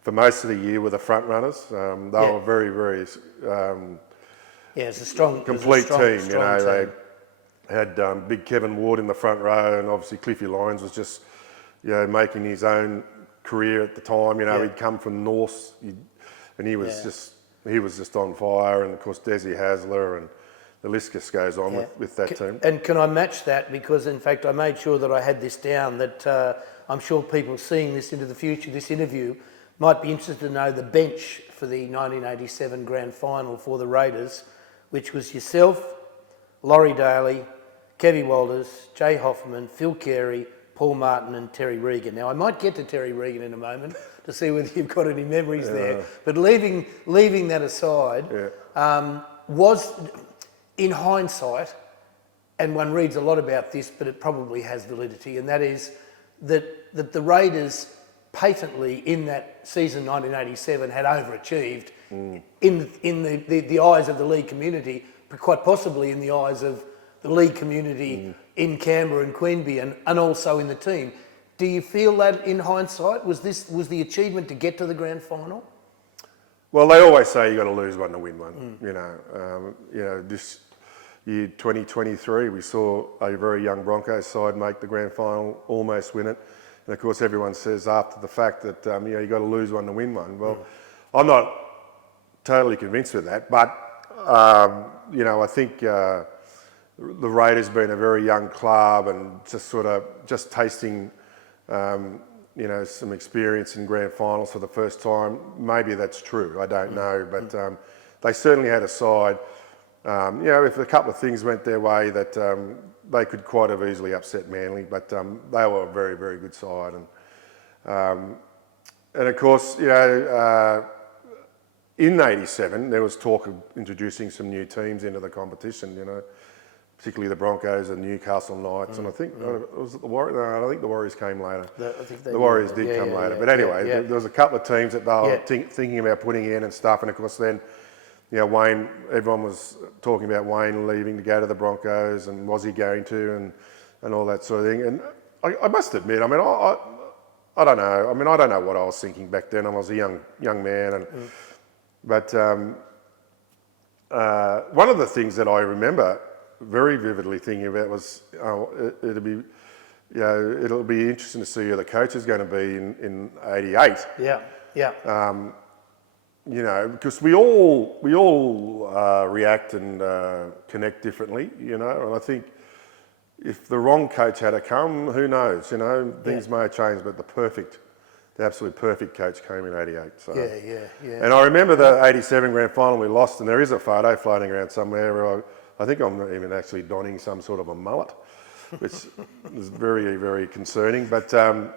For most of the year, were the front runners. They were very, very it's a strong, complete team. Strong team. They had big Kevin Ward in the front row, and obviously Cliffy Lyons was just making his own career at the time. Yeah. He'd come from North, and he was just on fire. And of course, Desi Hasler, and the list just goes on with that team. And can I match that? Because in fact, I made sure that I had this down, that I'm sure people seeing this into the future, this interview, might be interested to know the bench for the 1987 Grand Final for the Raiders, which was yourself, Laurie Daly, Kevy Walters, Jay Hoffman, Phil Carey, Paul Martin and Terry Regan. Now, I might get to Terry Regan in a moment to see whether you've got any memories there. But leaving that aside, was, in hindsight, and one reads a lot about this, but it probably has validity, and that is that the Raiders patently in that season 1987 had overachieved in the eyes of the league community, but quite possibly in the eyes of the league community in Canberra and Queanbeyan, and also in the team. Do you feel that in hindsight was the achievement to get to the grand final? Well, they always say you got to lose one to win one. This year 2023, we saw a very young Broncos side make the grand final, almost win it. And of course, everyone says after the fact that you got to lose one to win one. Well, I'm not totally convinced of that, but I think the Raiders being a very young club and just tasting some experience in grand finals for the first time. Maybe that's true. I don't know, but they certainly had a side. If a couple of things went their way, that they could quite have easily upset Manly, but they were a very, very good side. And of course, in '87 there was talk of introducing some new teams into the competition. Particularly the Broncos and Newcastle Knights, and I think was it the Warriors? No, I think the Warriors came later. The Warriors did come later, but anyway, there was a couple of teams that they were thinking about putting in and stuff, and of course then, Wayne. Everyone was talking about Wayne leaving to go to the Broncos, and was he going to, and all that sort of thing. And I must admit, I don't know. I don't know what I was thinking back then. I was a young man, but one of the things that I remember very vividly thinking about was it'll be interesting to see who the coach is going to be in '88. Because we all react and connect differently, and I think if the wrong coach had to come, who knows, things may have changed, but the absolute perfect coach came in '88. So. And I remember the '87 grand final we lost, and there is a photo floating around somewhere where I think I'm even actually donning some sort of a mullet, which is very, very concerning. But there's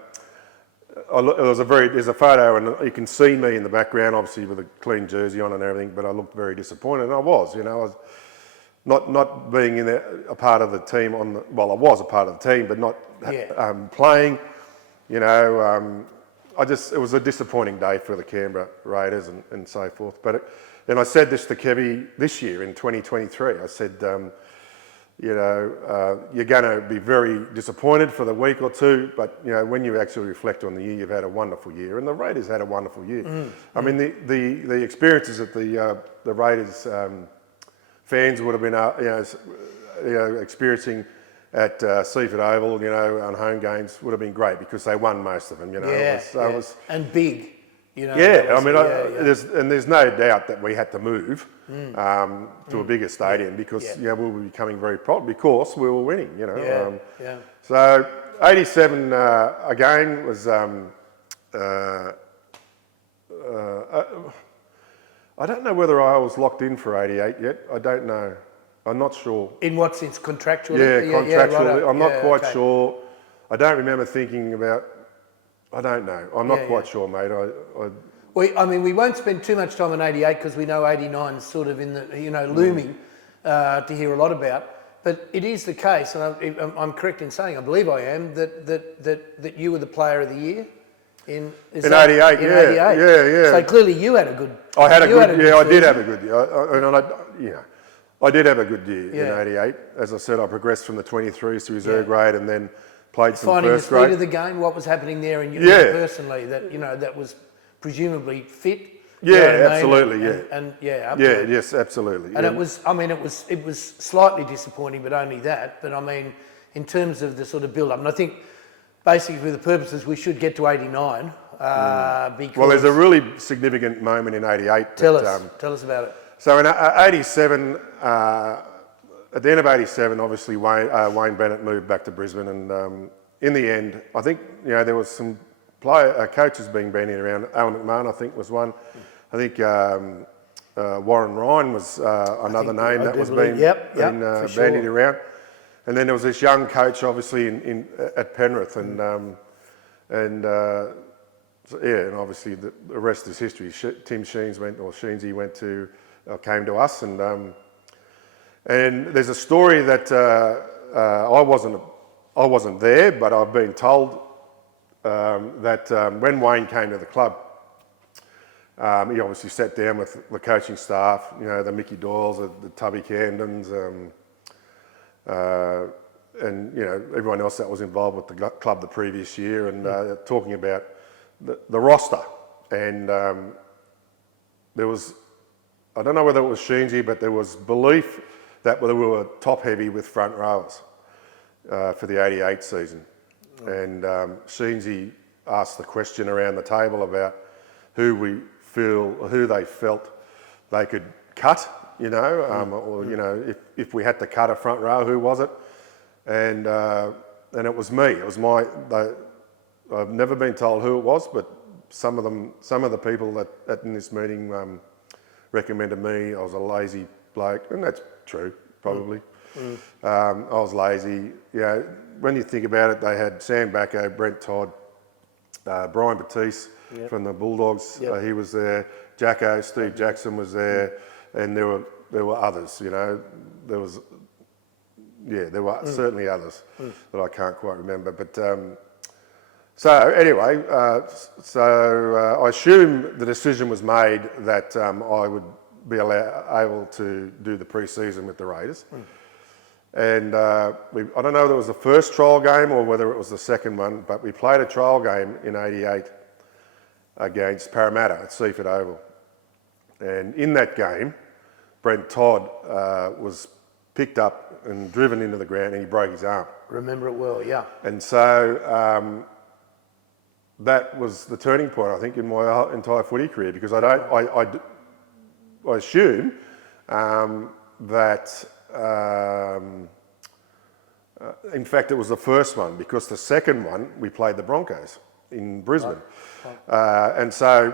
a photo, and you can see me in the background, obviously with a clean jersey on and everything. But I looked very disappointed, and I was, I was not being a part of the team I was a part of the team, but not playing. It was a disappointing day for the Canberra Raiders and so forth. And I said this to Kevy this year in 2023. I said, you're going to be very disappointed for the week or two, but when you actually reflect on the year, you've had a wonderful year, and the Raiders had a wonderful year. The experiences that the Raiders fans would have been experiencing at Seaford Oval, on home games would have been great because they won most of them. And big. There's no doubt that we had to move to a bigger stadium because we were becoming very popular because we were winning. So '87 again was. I don't know whether I was locked in for '88 yet. I don't know. I'm not sure. In what sense, contractually? Yeah, contractually. I'm not quite sure. I don't remember thinking about. I don't know. I'm not quite sure, mate. We won't spend too much time on '88 because we know '89 is sort of in the looming to hear a lot about. But it is the case, and I'm correct in saying, I believe I am, that you were the Player of the Year in '88. Yeah. So clearly you had a good. I had a good. I did have a good year. I did have a good year in '88. As I said, I progressed from the 23s to reserve grade, and then played some finding first the speed grade. of the game, what was happening there, and you personally that was presumably fit. Absolutely. Yes, absolutely. And it was slightly disappointing, but only that. But in terms of the sort of build-up, and I think basically for the purposes, we should get to 89. Because Well, there's a really significant moment in '88. Tell us about it. So in '87, at the end of '87, obviously Wayne Bennett moved back to Brisbane, and in the end, I think there was some coaches being bandied around. Alan McMahon, I think, was one. I think Warren Ryan was another name that was being bandied around. And then there was this young coach, obviously, at Penrith, and obviously the rest is history. Tim Sheensy came to us, and there's a story that I wasn't there, but I've been told that when Wayne came to the club, he obviously sat down with the coaching staff, the Mickey Doyles, the Tubby Camdens, and everyone else that was involved with the club the previous year, and talking about the roster. And there was, I don't know whether it was Sheensy, but there was belief that we were top heavy with front rowers for the '88 season. And Sheensy asked the question around the table about who they felt they could cut, or if we had to cut a front row, who was it? And it was me. It was I've never been told who it was, but some of the people that in this meeting recommended me. I was a lazy bloke, and that's true, probably. I was lazy. When you think about it, they had Sam Bacco, Brent Todd, Brian Batiste from the Bulldogs. He was there. Jacko, Steve Jackson was there, and there were others. There were certainly others that I can't quite remember. But so anyway, I assume the decision was made that I would be able to do the pre-season with the Raiders. And I don't know whether it was the first trial game or whether it was the second one, but we played a trial game in '88 against Parramatta at Seaford Oval. And in that game, Brent Todd was picked up and driven into the ground, and he broke his arm. Remember it well, yeah. And so that was the turning point, I think, in my entire footy career, because I assume that. In fact, it was the first one, because the second one we played the Broncos in Brisbane, and so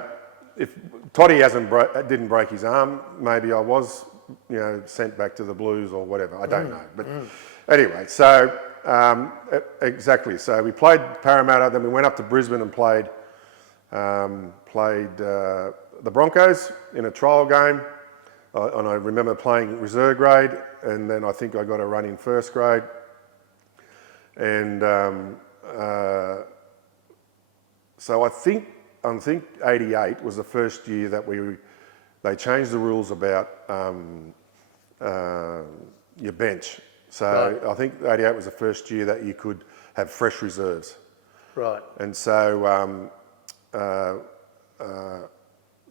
if Toddy didn't break his arm, maybe I was sent back to the Blues or whatever. I don't know, but anyway, so exactly. So we played Parramatta, then we went up to Brisbane and played the Broncos in a trial game. And I remember playing reserve grade, and then I think I got a run in first grade. And so I think '88 was the first year that they changed the rules about your bench. So I think '88 was the first year that you could have fresh reserves. Right. And so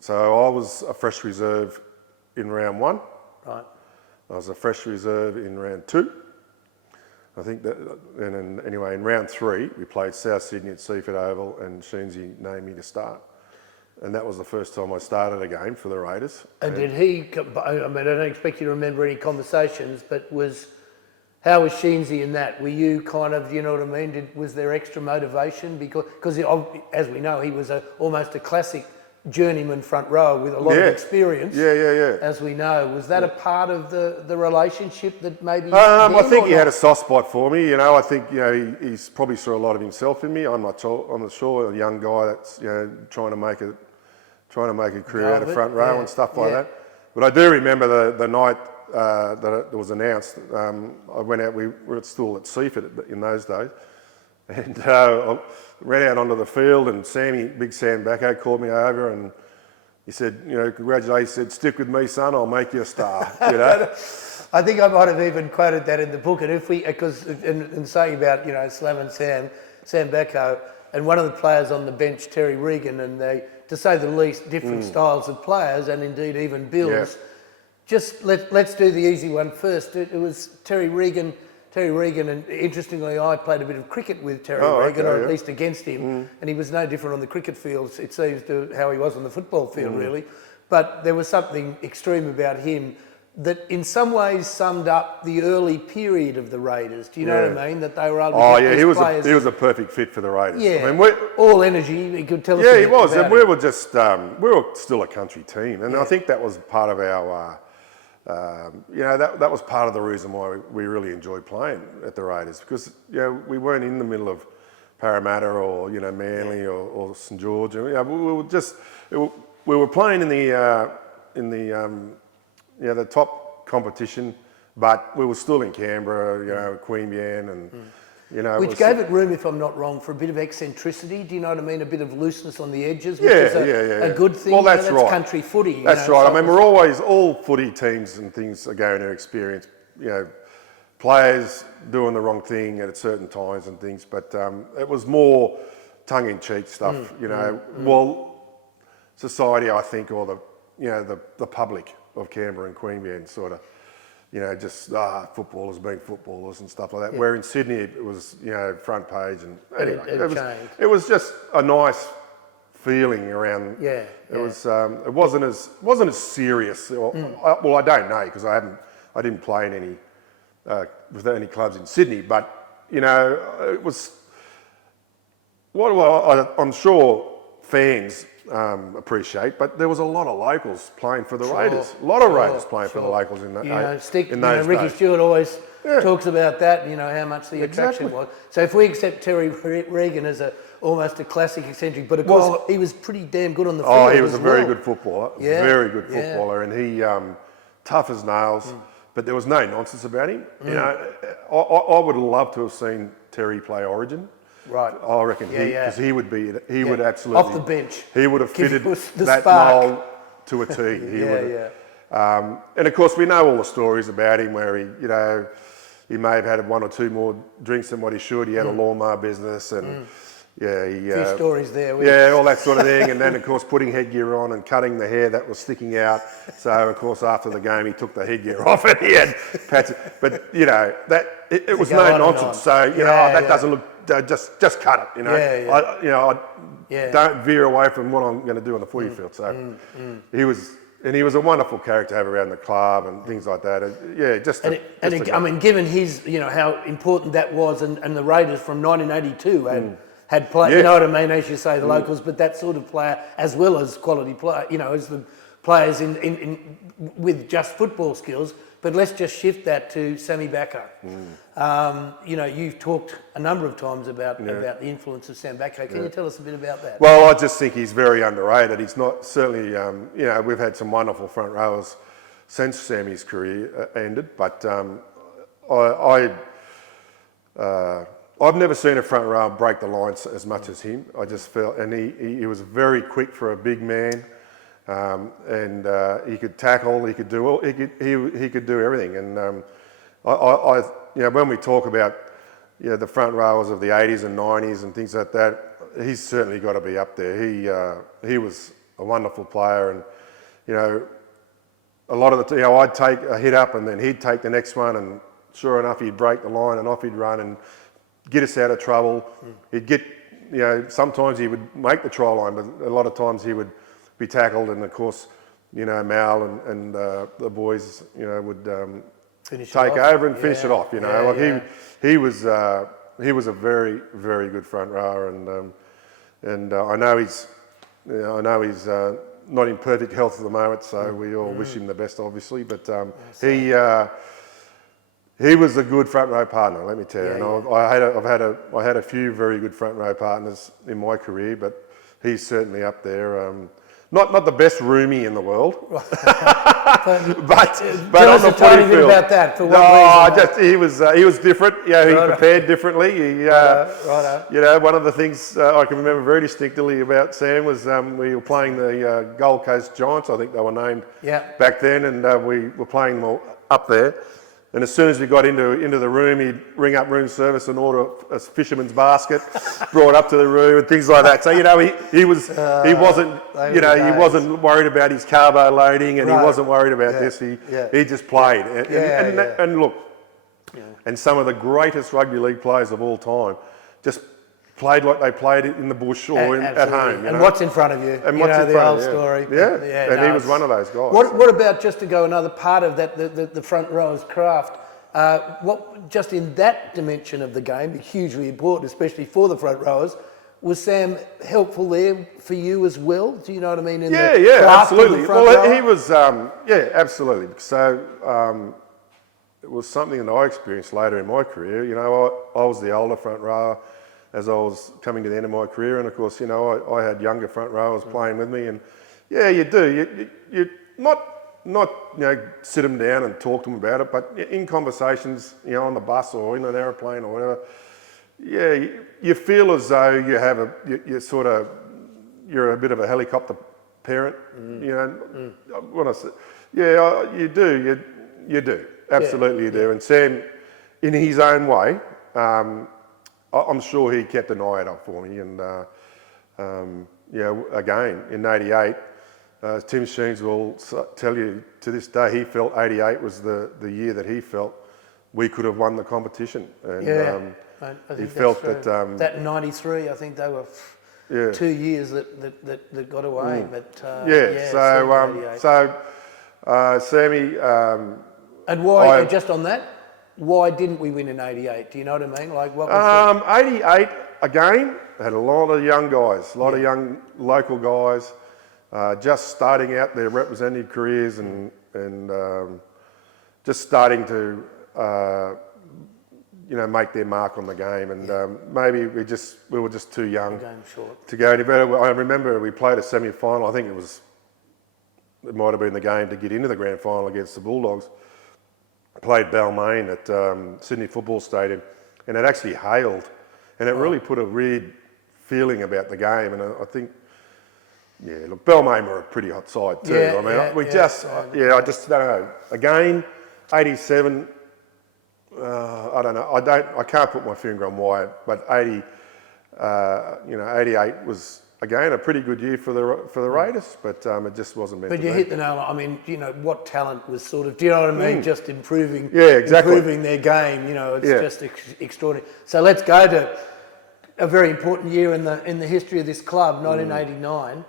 so I was a fresh reserve in round one. Right. I was a fresh reserve in round two. I think that, and anyway, in round three, we played South Sydney at Seaford Oval, and Sheensy named me to start. And that was the first time I started a game for the Raiders. And did he, I don't expect you to remember any conversations, but how was Sheensy in that? Were you kind of, you know what I mean? Was there extra motivation? Because as we know, he was almost a classic journeyman front row with a lot of experience. Yeah. As we know, was that a part of the relationship that maybe? I think he had a soft spot for me. I think he's probably saw a lot of himself in me. I'm not sure a young guy that's trying to make a career out of front row and stuff like that. But I do remember the night that it was announced. I went out. We were still at Seaford in those days. And I ran out onto the field, and Big Sam Bacco called me over, and he said, congratulations. He said, stick with me, son, I'll make you a star. I think I might have even quoted that in the book. And in saying about, slamming Sam Bacco, and one of the players on the bench, Terry Regan, and they, to say the least, different styles of players, and indeed even Bills. Just let's do the easy one first. It was Terry Regan Terry Regan, and interestingly, I played a bit of cricket with Terry Regan, okay, or at least against him, and he was no different on the cricket field, it seems, to how he was on the football field, really. But there was something extreme about him that in some ways summed up the early period of the Raiders. Do you know what I mean? That they were able to get these players. He was a perfect fit for the Raiders. Yeah, I mean, all energy. He could tell us. Yeah, he was, about and we were just we were still a country team, and I think that was part of our. That was part of the reason why we really enjoyed playing at the Raiders, because we weren't in the middle of Parramatta or Manly or St George. We were just we were playing in the top competition, but we were still in Canberra, Queanbeyan, and which gave it room, if I'm not wrong, for a bit of eccentricity. Do you know what I mean? A bit of looseness on the edges, which is a good thing. Well, that's right. Country footy. That's right. I mean, we're always, all footy teams and things are going to experience, players doing the wrong thing at certain times and things. But it was more tongue-in-cheek stuff, Well, society, I think, or the public of Canberra and Queanbeyan sort of, just footballers being footballers and stuff like that. Yeah. Where in Sydney it was, front page, and anyway, it was just a nice feeling around. Yeah. It was. It wasn't as serious. Well, I don't know, because I didn't play in any with any clubs in Sydney, but it was. I'm sure fans appreciate, but there was a lot of locals playing for the Raiders. A lot of Raiders playing for the locals in those Ricky days. Stewart always talks about that. How much the attraction was. So if we accept Terry Regan as almost a classic eccentric, but of course he was pretty damn good on the field. Oh, he was a very good footballer. Yeah, very good footballer, and he tough as nails. But there was no nonsense about him. I would have loved to have seen Terry play Origin. Right, I reckon because he would absolutely off the bench. He would have fitted that mould to a T. And of course we know all the stories about him where he may have had one or two more drinks than what he should. He had a lawnmower business and a few stories there. All that sort of thing. And then of course putting headgear on and cutting the hair that was sticking out. So of course after the game he took the headgear off and he had patches. But it was no nonsense. So that doesn't look. Just cut it, I don't veer away from what I'm going to do on the footy field. So he was a wonderful character to have around the club and things like that. I mean, given his, how important that was, and the Raiders from 1982 had played, you know what I mean, as you say, the locals, but that sort of player as well as quality player, as the players in with just football skills. But let's just shift that to Sammy Backo. You've talked a number of times about the influence of Sam Backo. Can you tell us a bit about that? Well, I just think he's very underrated. He's not certainly. We've had some wonderful front rowers since Sammy's career ended, but I've never seen a front rower break the lines as much as him. I just felt, and he was very quick for a big man. And he could tackle. He could do he could do everything. And when we talk about the front rowers of the 80s and 90s and things like that, he's certainly got to be up there. He was a wonderful player, and a lot of the I'd take a hit up and then he'd take the next one, and sure enough he'd break the line and off he'd run and get us out of trouble. He'd get sometimes he would make the try line, but a lot of times he would be tackled, and of course, Mal and the boys, would take over and finish it off. He was a very, very good front rower, and I know he's not in perfect health at the moment, so we all wish him the best, obviously. But he was a good front row partner, let me tell you. I had a few very good front row partners in my career, but he's certainly up there. Not the best roomie in the world, but tell us on the a tiny bit field. about that. For what reason? He was different. He prepared differently. One of the things I can remember very distinctly about Sam was we were playing the Gold Coast Giants. I think they were named back then, and we were playing them all up there. And as soon as we got into the room, he'd ring up room service and order a fisherman's basket, brought up to the room and things like that. So he wasn't worried about his carbo loading, and he wasn't worried about this. He just played. And look, And some of the greatest rugby league players of all time just played like they played it in the bush or at home. And what's in front of you? And you what's know, in the front old of you. story. Yeah, and he was one of those guys. What about, just to go another part of that, the front row's craft? What just in that dimension of the game, hugely important, especially for the front rowers, was Sam helpful there for you as well? Do you know what I mean? Absolutely. Rower? He was, absolutely. So it was something that I experienced later in my career. You know, I was the older front rower as I was coming to the end of my career, and of course, you know, I had younger front rowers playing with me, and you do. You not sit them down and talk to them about it, but in conversations, you know, on the bus or in an aeroplane or whatever, you feel as though you have you're a bit of a helicopter parent, you know. When I say, you do, you do, absolutely you do. And Sam, in his own way, I'm sure he kept an eye out for me. And again in '88. Tim Sheens will tell you to this day he felt '88 was the year that he felt we could have won the competition. And I think he felt that that '93, I think they were 2 years that got away. But Sammy. And why? Just on that, why didn't we win in '88? Do you know what I mean? Like what was '88 again had a lot of young guys, a lot of young local guys. Just starting out their representative careers and just starting to make their mark on the game, and maybe we were just too young to go any better. I remember we played a semi-final. I think it might have been the game to get into the grand final against the Bulldogs. Played Balmain at Sydney Football Stadium, and it actually hailed, and it really put a weird feeling about the game. And I think. Yeah, look, Balmain were a pretty hot side too. I just don't know. Again, '87. I don't know. I can't put my finger on why, but '88 was again a pretty good year for the Raiders, but it just wasn't meant. But you hit the nail. I mean, what talent was sort of. Do you know what I mean? Just improving. Yeah, exactly. Improving their game. It's just extraordinary. So let's go to a very important year in the history of this club, 1989.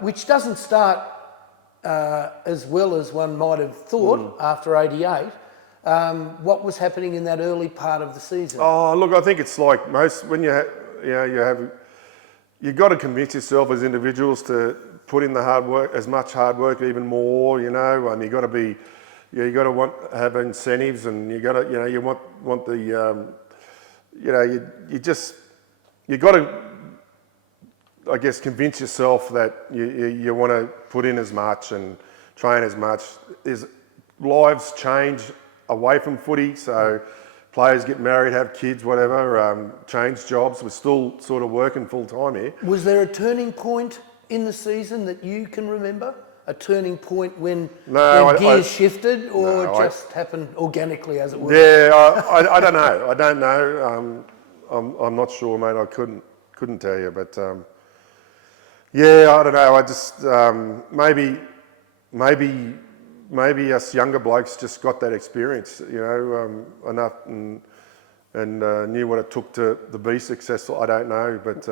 Which doesn't start as well as one might have thought after '88. What was happening in that early part of the season? Oh, look, I think it's like most when you've got to convince yourself as individuals to put in the hard work, as much hard work, even more. And you got to be, you got to have incentives, and you got to, you want the, you got to. I guess convince yourself that you want to put in as much and train as much. Lives change away from footy, so players get married, have kids, whatever, change jobs. We're still sort of working full time here. Was there a turning point in the season that you can remember? A turning point when gears shifted, or just happened organically as it were? Yeah, I don't know. I don't know. I'm not sure, mate. I couldn't tell you, but. I don't know. I just maybe us younger blokes just got that experience, enough and knew what it took to be successful. I don't know, but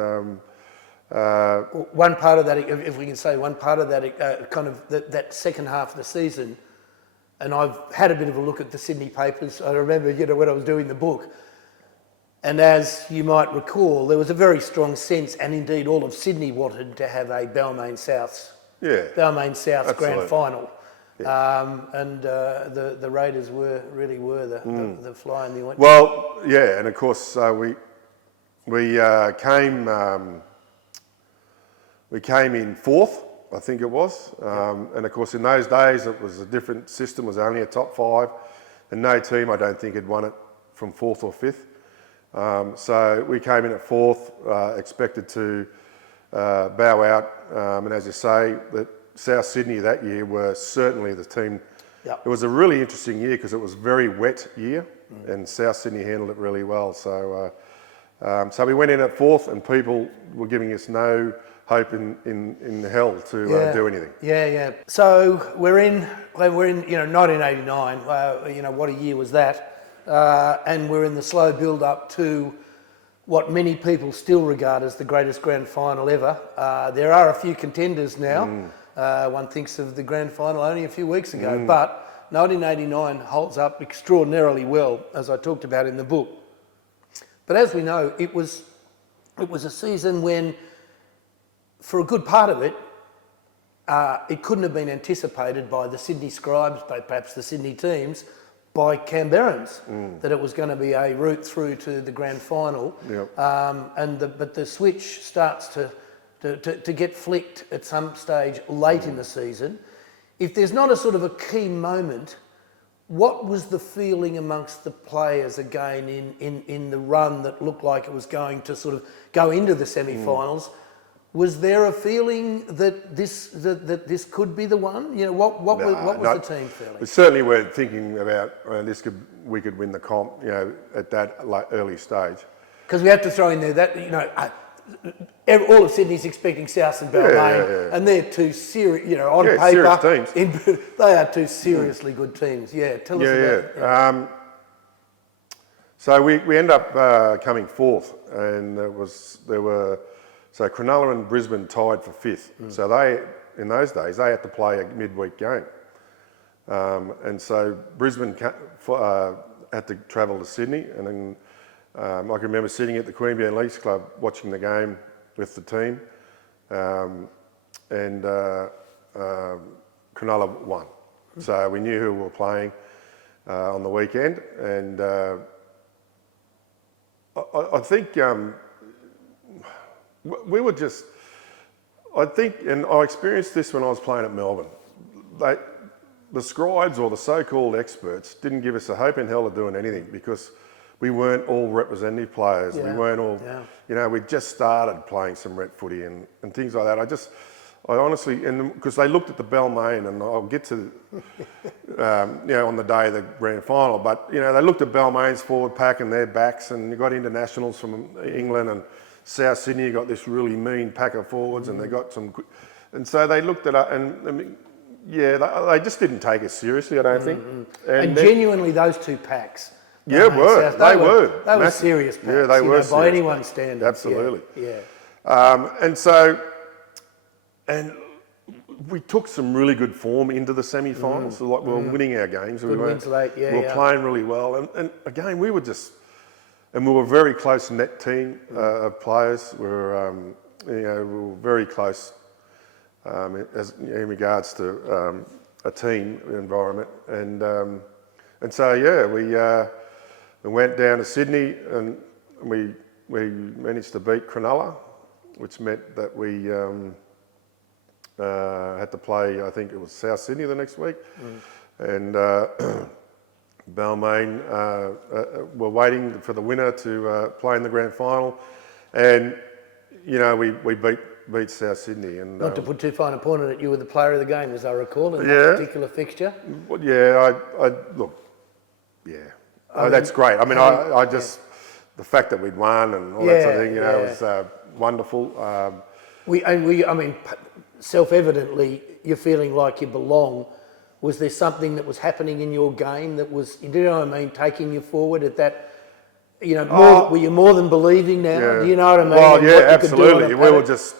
one part of that, if we can say, one part of that kind of that second half of the season, and I've had a bit of a look at the Sydney papers. I remember, when I was doing the book. And as you might recall, there was a very strong sense, and indeed all of Sydney wanted to have a Balmain South grand final. And the Raiders really were the fly in the ointment. Well, and of course we came in fourth, I think it was, and of course in those days it was a different system. It was only a top five, and no team I don't think had won it from fourth or fifth. So we came in at fourth, expected to bow out, and as you say, that South Sydney that year were certainly the team. It was a really interesting year because it was a very wet year, and South Sydney handled it really well. So, so we went in at fourth, and people were giving us no hope in hell to do anything. So we're in 1989. What a year was that? and we're in the slow build-up to what many people still regard as the greatest grand final ever. There are a few contenders now. One thinks of the grand final only a few weeks ago, but 1989 holds up extraordinarily well, as I talked about in the book. But as we know, it was a season when, for a good part of it, it couldn't have been anticipated by the Sydney Scribes, by perhaps the Sydney teams, by Canberrans, that it was going to be a route through to the grand final. Yep. But the switch starts to get flicked at some stage late in the season. If there's not a sort of a key moment, what was the feeling amongst the players again in the run that looked like it was going to sort of go into the semi-finals? Was there a feeling that this could be the one? You know, what was the team feeling? We certainly were thinking about we could win the comp, you know, at that early stage. Because we have to throw in there that, you know, all of Sydney's expecting South and Balmain, and they're two serious, you know, on paper, serious teams. They are two seriously good teams. Yeah, tell us about it. So we end up coming fourth, and so Cronulla and Brisbane tied for fifth. So in those days, they had to play a midweek game. And so Brisbane had to travel to Sydney. And then I can remember sitting at the Queanbeyan Leagues Club watching the game with the team. And Cronulla won. So we knew who we were playing on the weekend. And I think... we were just, I think, and I experienced this when I was playing at Melbourne. The scribes or the so-called experts didn't give us a hope in hell of doing anything because we weren't all representative players. We weren't all, you know, we just started playing some rep footy and things like that. I honestly, and because they looked at the Balmain, and I'll get to, you know, on the day of the grand final, but, you know, they looked at Balmain's forward pack and their backs, and you got internationals from England and South Sydney. You got this really mean pack of forwards, and they got some, and so they looked at it, and I mean, they just didn't take us seriously, I don't think. And genuinely, those two packs. They were serious packs. Yeah, they were by anyone's standards. Absolutely. Yeah. And we took some really good form into the semi-finals. So like we were winning our games. Good wins late. We were playing really well, and again we were a very close net team of players. We were very close in regards to a team environment, and so we went down to Sydney, and we managed to beat Cronulla, which meant that we had to play. I think it was South Sydney the next week, and. Balmain were waiting for the winner to play in the grand final, and you know we beat South Sydney. And not to put too fine a point on it, you were the player of the game, as I recall, in that particular fixture. Well, yeah, that's great. I mean, I just the fact that we'd won and all that sort of thing, you know, was wonderful. I mean, self-evidently, you're feeling like you belong. Was there something that was happening in your game that was, you know what I mean, taking you forward at that, you know, were you more than believing now? Yeah. Do you know what I mean? Well, yeah, absolutely. We were just,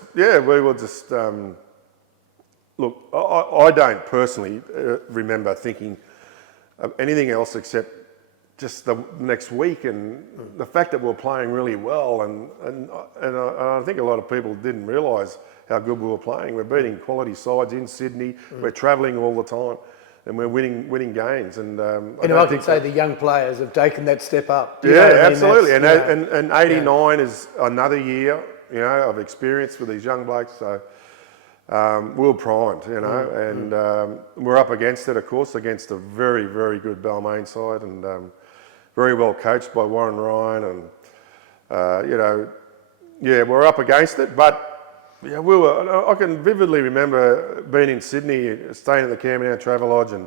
look, I don't personally remember thinking of anything else except just the next week and the fact that we were playing really well, and I think a lot of people didn't realise how good we were playing. We're beating quality sides in Sydney. We're travelling all the time, and we're winning games. And I can say the young players have taken that step up. Absolutely. And 89 is another year, you know, of experience with these young blokes. So we were primed, you know, and we're up against it, of course, against a very, very good Balmain side, and very well coached by Warren Ryan, and we're up against it, but. Yeah, I can vividly remember being in Sydney, staying at the Camberdown Travelodge, and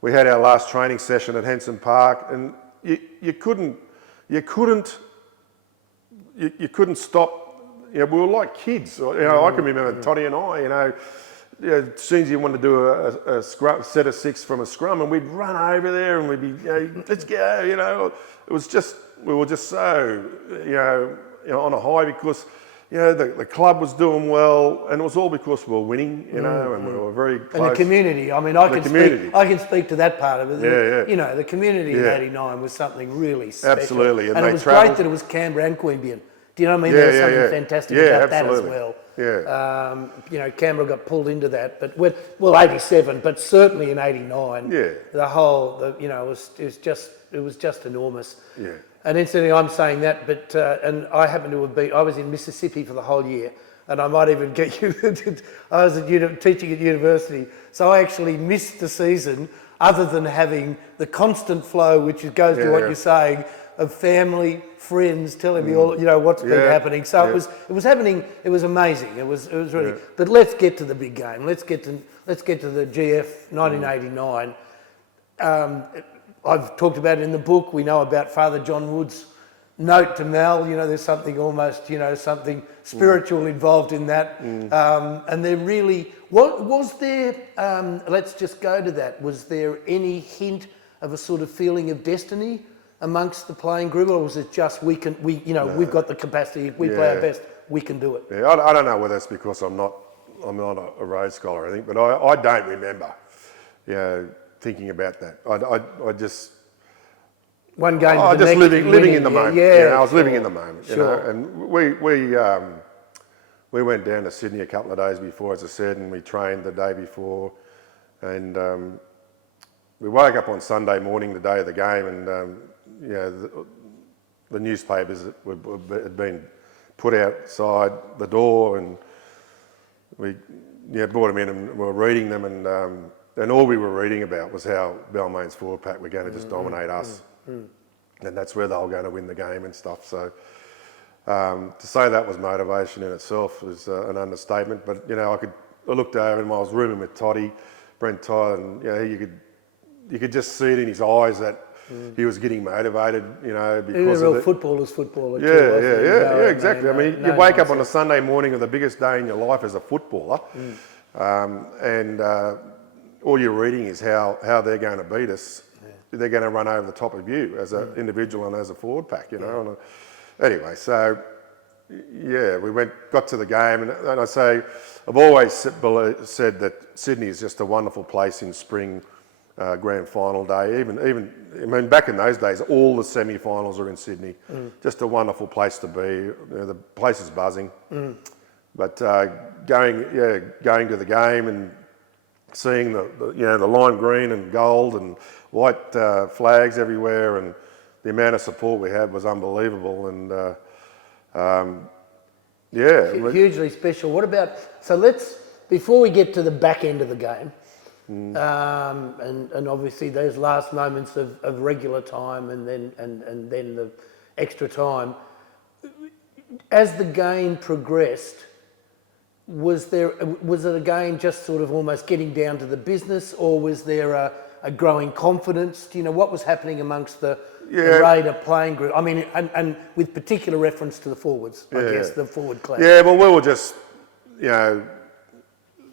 we had our last training session at Henson Park, and you couldn't stop. You know, we were like kids. You know, I can remember Toddy and I, you know, as soon as you wanted to do a scrum, set of 6 from a scrum, and we'd run over there and we'd be, let's go, It was just, we were just so, on a high because, the club was doing well, and it was all because we were winning, and we were very close. And the community. I mean, I can speak to that part of it. The community in '89 was something really special. Absolutely, and it was great that it was Canberra and Queanbeyan. Do you know what I mean? There was something fantastic about that as well. Yeah. Canberra got pulled into that, but 87, but certainly in '89. Yeah. The whole, it was just enormous. Yeah. And incidentally, I'm saying that, but and I happen to have been. I was in Mississippi for the whole year, and I might even get you. I was teaching at university, so I actually missed the season, other than having the constant flow, which goes to what you're saying, of family, friends telling me all what's been happening. So it was happening. It was amazing. It was really. Yeah. But let's get to the big game. Let's get to the GF 1989. I've talked about it in the book. We know about Father John Wood's note to Mal. There's something almost, something spiritual involved in that. And there really, what was there, let's just go to that. Was there any hint of a sort of feeling of destiny amongst the playing group, or was it just we've got the capacity, if we play our best, we can do it? Yeah, I don't know whether it's because I'm not a Rhodes scholar or anything, but I don't remember, thinking about that. I just one game. Just living in the moment. I was living in the moment. And we went down to Sydney a couple of days before, as I said, and we trained the day before, and we woke up on Sunday morning, the day of the game, and the newspapers had been put outside the door, and we brought them in and we were reading them, and all we were reading about was how Balmain's forward pack were going to just dominate us, and that's where they were going to win the game and stuff. So to say that was motivation in itself was an understatement. But I looked over and I was rooming with Brent Todd, and you could just see it in his eyes that he was getting motivated, because he was a real footballer too. Exactly. I mean, you wake up on a Sunday morning of the biggest day in your life as a footballer, and all you're reading is how they're going to beat us. They're going to run over the top of you as an individual and as a forward pack, Anyway, so we got to the game, and I say I've always said that Sydney is just a wonderful place in spring. Grand final day, even back in those days, all the semi-finals are in Sydney. Just a wonderful place to be. The place is buzzing. But going to the game and seeing the lime green and gold and white flags everywhere, and the amount of support we had was unbelievable. And hugely special. What about? So before we get to the back end of the game. And obviously those last moments of regular time and then the extra time. As the game progressed, was it again just sort of almost getting down to the business, or was there a growing confidence? What was happening amongst the Raider playing group? I mean, and with particular reference to the forwards, I guess, the forward class. Yeah, well, we were just,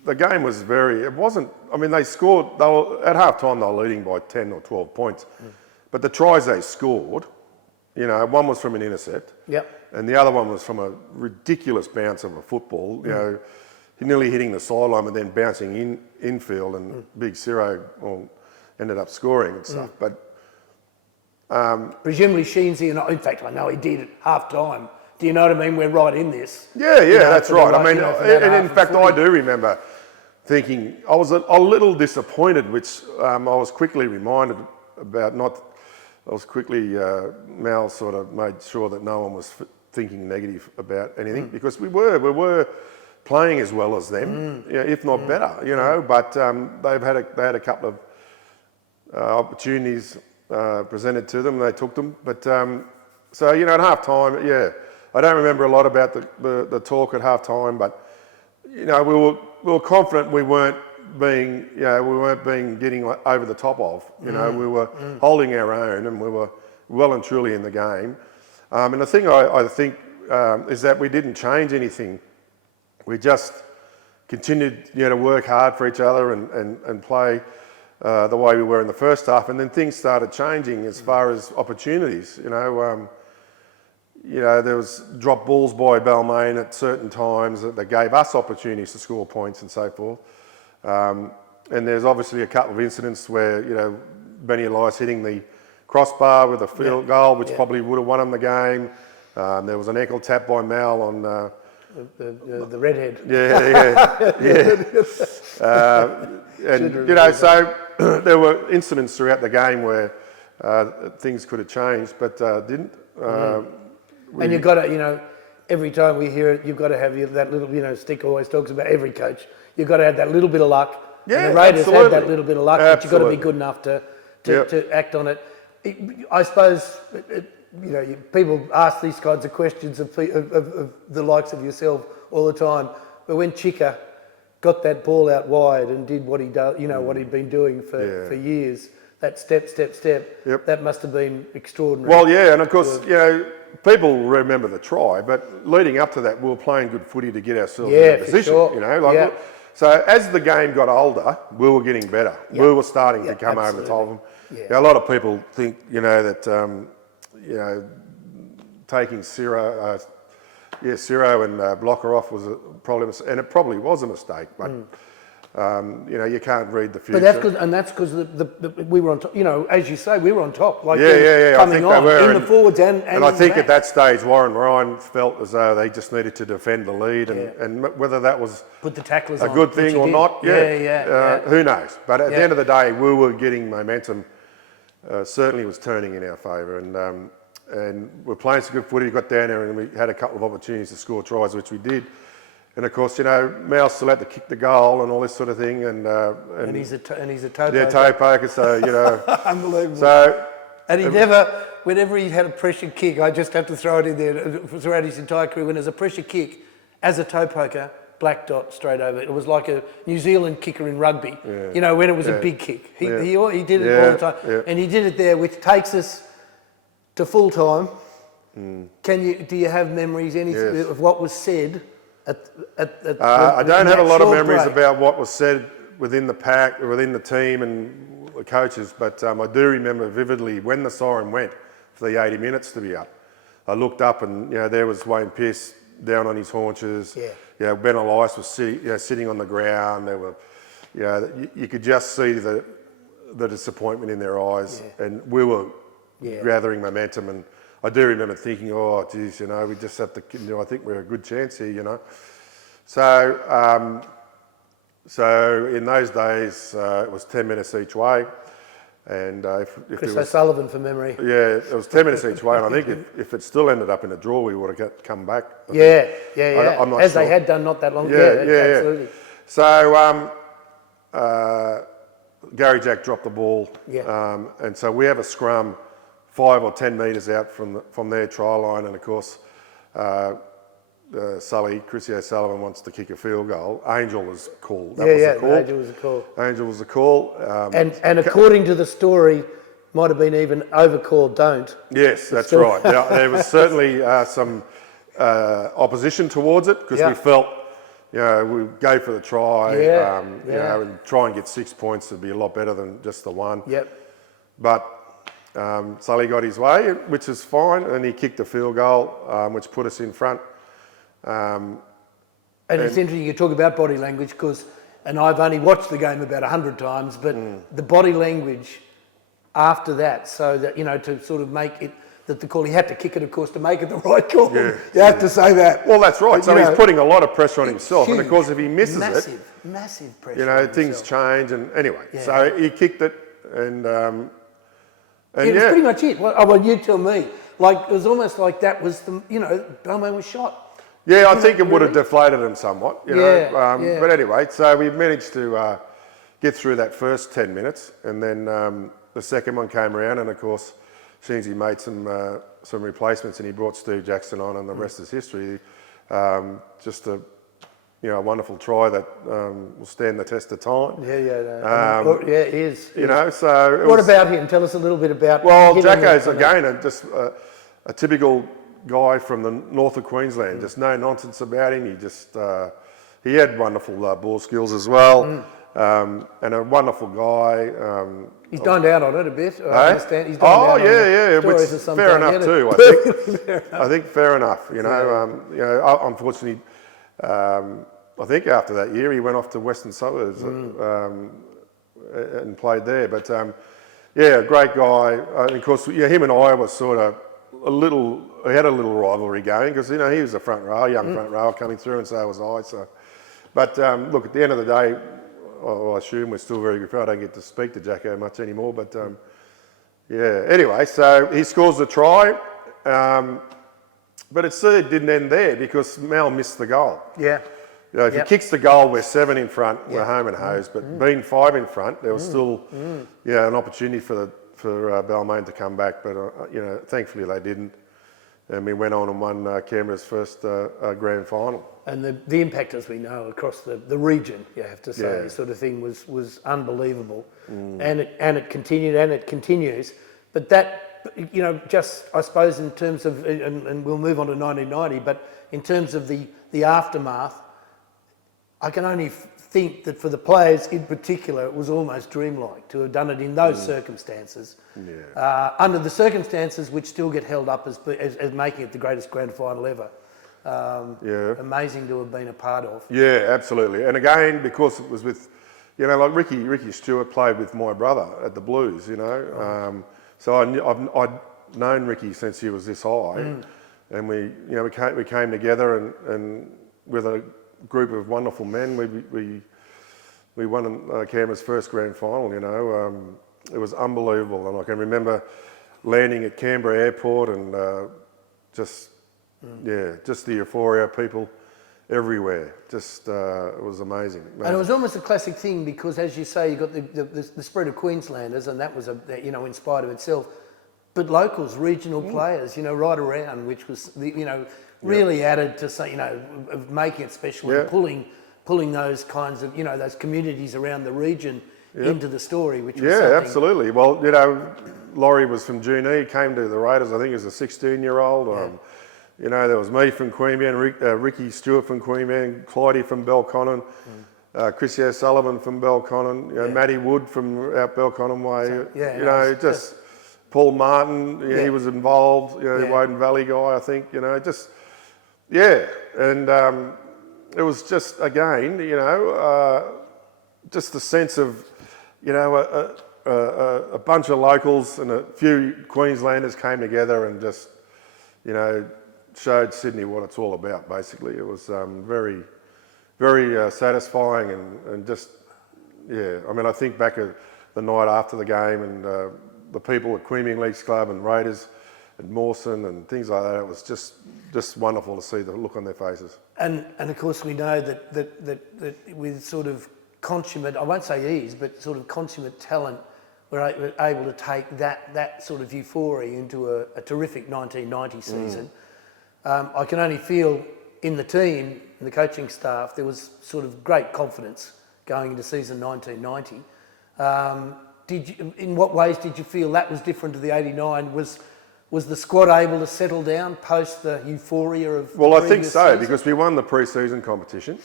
the game was it wasn't, I mean, they scored, at half time they were leading by 10 or 12 points. But the tries they scored, one was from an intercept. And the other one was from a ridiculous bounce of a football, nearly hitting the sideline and then bouncing infield, and Big Ciro ended up scoring and stuff. But presumably Sheensy, and in fact I know he did at half time. Do you know what I mean? We're right in this. Yeah, that's right. I mean, and in fact, I do remember thinking, I was a little disappointed, which I was quickly reminded about Mal sort of made sure that no one was thinking negative about anything, because we were playing as well as them, if not better, but they had a couple of opportunities presented to them, and they took them. But so, at half time, I don't remember a lot about the talk at half time, but we were confident we weren't being getting over the top of. We were holding our own, and we were well and truly in the game. And the thing I think is that we didn't change anything. We just continued to work hard for each other and play the way we were in the first half, and then things started changing as far as opportunities. There was drop balls by Balmain at certain times that gave us opportunities to score points and so forth. And there's obviously a couple of incidents where Benny Elias hitting the crossbar with a field goal, which probably would have won him the game. There was an ankle tap by Mal on the redhead. And so there were incidents throughout the game where things could have changed, but didn't. And you've got to, every time we hear it, you've got to have that little, Stick always talks about every coach. You've got to have that little bit of luck. Yeah, and the Raiders absolutely. had that little bit of luck, but you've got to be good enough to act on it. I suppose, people ask these kinds of questions of the likes of yourself all the time, but when Chica got that ball out wide and did what he does, what he'd been doing for years, that step, that must have been extraordinary. Well, yeah, and of course, people remember the try, but leading up to that, we were playing good footy to get ourselves in that position. Sure. So as the game got older, we were getting better. Yep. We were starting to come over the top of them. A lot of people think, that taking Ciro and Blocker off was probably, and it probably was a mistake, but. You can't read the future. But that's because we were on top. As you say, we were on top. Coming on in the forwards and I think at that stage, Warren Ryan felt as though they just needed to defend the lead, and whether that was put the tacklers a good thing or not, who knows? But at the end of the day, we were getting momentum. Certainly was turning in our favour, and we're playing some good footy. We got down there and we had a couple of opportunities to score tries, which we did. And of course, Mal still had to kick the goal and all this sort of thing, and he's a toe poker. Yeah, toe poker. So unbelievable. So and whenever he had a pressure kick, I just have to throw it in there throughout his entire career. When there's a pressure kick, as a toe poker, black dot straight over. It was like a New Zealand kicker in rugby. Yeah. When it was a big kick, he did it all the time, and he did it there, which takes us to full time. Do you have memories of what was said? I don't have a lot of memories about what was said within the pack, within the team and the coaches, but I do remember vividly when the siren went for the 80 minutes to be up. I looked up and there was Wayne Pearce down on his haunches. Ben Elias was sitting on the ground. There were, you could just see the disappointment in their eyes, and we were gathering momentum. And I do remember thinking, oh, geez, we just have to, I think we're a good chance here, So, so in those days, it was 10 minutes each way. And if Chris O'Sullivan for memory. Yeah, it was 10 minutes each way. And I think if it still ended up in a draw, we would have come back. I'm not sure. They had done not that long ago. Absolutely. So, Gary Jack dropped the ball. And so we have a scrum 5 or 10 metres out from their try line, and of course, Chrissy O'Sullivan wants to kick a field goal. Angel was called. Angel was a call. Angel was a call. And according to the story, might have been even overcalled. Don't. Yes, that's right. There was certainly some opposition towards it because we felt, we'd go for the try, and try and get 6 points would be a lot better than just the one. But Sully got his way, which is fine, and he kicked a field goal, which put us in front. And it's interesting you talk about body language and I've only watched the game about 100 times, but the body language after that, so that, to sort of make it, that the call, he had to kick it, of course, to make it the right call. You have to say that. Well, that's right. So he's putting a lot of pressure on himself, huge, and of course, if he misses massive pressure. Things change, and anyway, so he kicked it, and it was pretty much it. Well, you tell me. It was almost like that was Balmain was shot. Yeah, I think it would have deflated him somewhat, But anyway, so we managed to get through that first 10 minutes, and then the second one came around, and of course, Sheensy made some replacements, and he brought Steve Jackson on, and the rest is history. Just a wonderful try that will stand the test of time. It is. So what about him? Tell us a little bit about. Well, Jacko's again just a typical guy from the north of Queensland. Just no nonsense about him. He just he had wonderful ball skills as well, and a wonderful guy. He's dined out on it a bit. I understand. He's Oh dined out yeah, on which the fair enough too. I think. I think fair enough. Unfortunately, I think after that year he went off to Western Suburbs and played there. But great guy. Of course, him and I was sort of we had a little rivalry going because he was a front row, young front row coming through, and so was I. So, but look, at the end of the day, I assume we're still very good friends. I don't get to speak to Jacko much anymore, but Anyway, so he scores the try, but it didn't end there because Mal missed the goal. Yeah. If he kicks the goal, we're 7 in front, we're home and hosed. But being 5 in front, there was still an opportunity for Balmain to come back. But thankfully they didn't, and we went on and won Canberra's first grand final. And the impact, as we know, across the region, you have to say, sort of thing was unbelievable, and it continued and it continues. But that, just I suppose in terms of, and we'll move on to 1990, but in terms of the aftermath, I can only think that for the players in particular, it was almost dreamlike to have done it in those circumstances. Under the circumstances which still get held up as making it the greatest grand final ever. Amazing to have been a part of. Yeah, absolutely. And again, because it was with, like Ricky Stewart played with my brother at the Blues, so I'd known Ricky since he was this high, and we came together and with a group of wonderful men, we won Canberra's first grand final. It was unbelievable, and I can remember landing at Canberra Airport and just the euphoria, people everywhere. It was amazing. And it was almost a classic thing because, as you say, you got the spread of Queenslanders, and that was in spite of itself. But locals, regional players, right around, which was really added to of making it special and pulling those kinds of those communities around the region into the story, which was something. Absolutely. Well, Laurie was from Junee, came to the Raiders, I think as a 16-year-old. There was me from Queanbeyan, Ricky Stewart from Queanbeyan, Clydie from Belconnen, Chrissy O'Sullivan from Belconnen, Matty Wood from out Belconnen way, Paul Martin, he was involved, Woden Valley guy, I think, and it was just, again, just the sense of, a bunch of locals and a few Queenslanders came together and just, showed Sydney what it's all about, basically. It was very, very satisfying and just, I think back at the night after the game and the people at Queanbeyan Leagues Club and Raiders and Mawson and things like that. It was just wonderful to see the look on their faces. And of course we know that with sort of consummate, I won't say ease, but sort of consummate talent, we're able to take that sort of euphoria into a terrific 1990 season. I can only feel in the team, in the coaching staff, there was sort of great confidence going into season 1990. In what ways did you feel that was different to the 89? Was the squad able to settle down post the euphoria of the I think so, season? because we won the pre-season competition.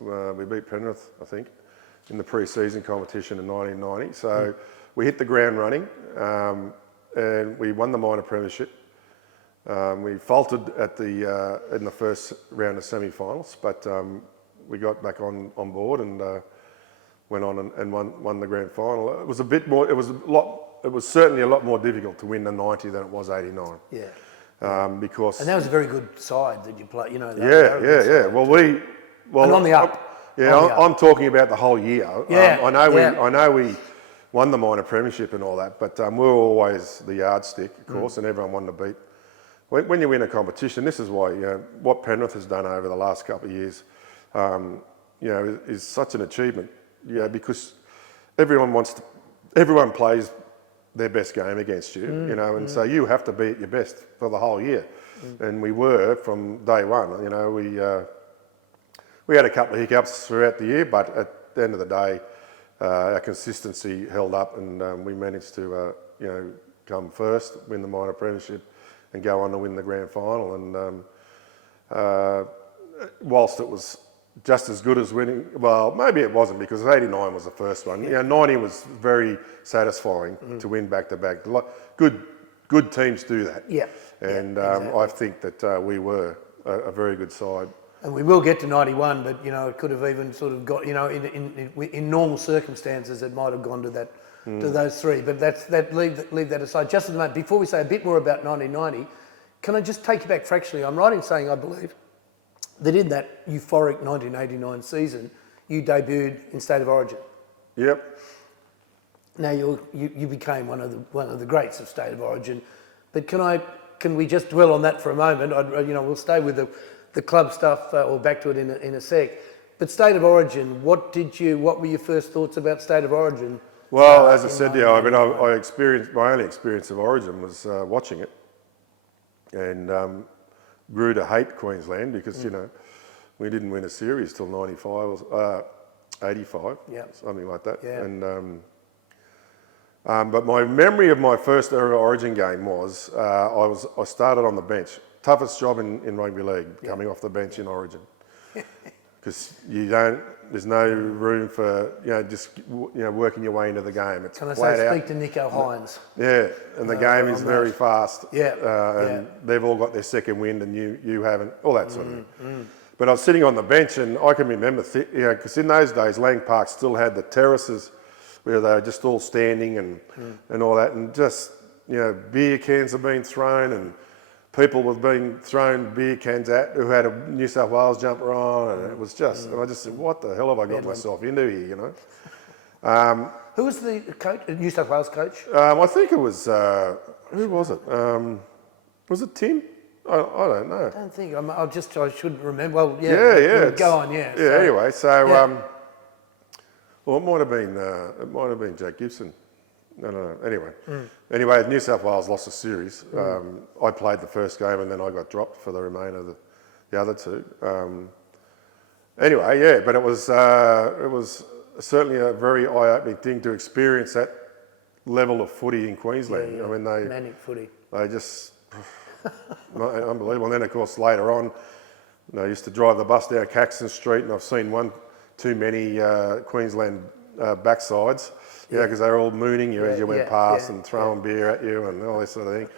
We beat Penrith, I think, in the pre-season competition in 1990. So we hit the ground running and we won the minor premiership. We faltered in the first round of semi-finals, but we got back on board and went on and won the grand final. It was a bit more. It was certainly a lot more difficult to win the 90 than it was 89. Because and that was a very good side that you played. Well, and on the up. I'm talking about the whole year. I know we won the minor premiership and all that, but we were always the yardstick, of course, and everyone wanted to beat. When you win a competition, this is why what Penrith has done over the last couple of years, is such an achievement. Because everyone plays their best game against you, and so you have to be at your best for the whole year. And we were from day one. We had a couple of hiccups throughout the year, but at the end of the day, our consistency held up, and we managed to come first, win the minor premiership, and go on to win the grand final. And whilst it was just as good as winning. Well, maybe it wasn't because 89 was the first one. 90 was very satisfying to win back-to-back. Good teams do that. Yeah. And exactly. I think that we were a very good side. And we will get to 91, but it could have even sort of got in normal circumstances it might have gone to that to those three. But leave that aside. Just at the moment, before we say a bit more about 1990, can I just take you back fractionally? I'm right in saying I believe that in that euphoric 1989 season, you debuted in State of Origin. Yep. Now you became one of the greats of State of Origin, but can we just dwell on that for a moment? We'll stay with the club stuff or back to it in a sec. But State of Origin, what were your first thoughts about State of Origin? Well, as I said to you, I experienced my only experience of Origin was watching it, and grew to hate Queensland because we didn't win a series till 95 or 85, something like that. Yeah. And but my memory of my first ever Origin game was I started on the bench. Toughest job in rugby league, coming off the bench in Origin, because there's no room for working your way into the game. It's Can I flat say out. speak to Nico Hines? Yeah, and the game is very fast. Yeah, and they've all got their second wind, and you haven't. All that sort of thing. But I was sitting on the bench, and I can remember, because in those days, Lang Park still had the terraces where they were just all standing and all that, and just beer cans have been thrown, and people were being thrown beer cans at who had a New South Wales jumper on, and it was just, and I just said, what the hell have I got myself into here, Who was the coach, New South Wales coach? I think it was, who was it? Was it Tim? I don't know. I don't think. I should remember. Well, Yeah. Go on, Yeah, So, anyway, so, well, it might have been Jack Gibson. No. Anyway, New South Wales lost a series. I played the first game and then I got dropped for the remainder of the other two. But it was certainly a very eye-opening thing to experience that level of footy in Queensland. Yeah. I mean, manic footy. they just unbelievable. And then, of course, later on, I used to drive the bus down Caxton Street, and I've seen one too many Queensland backsides. Because they were all mooning you as you went past and throwing beer at you and all this sort of thing.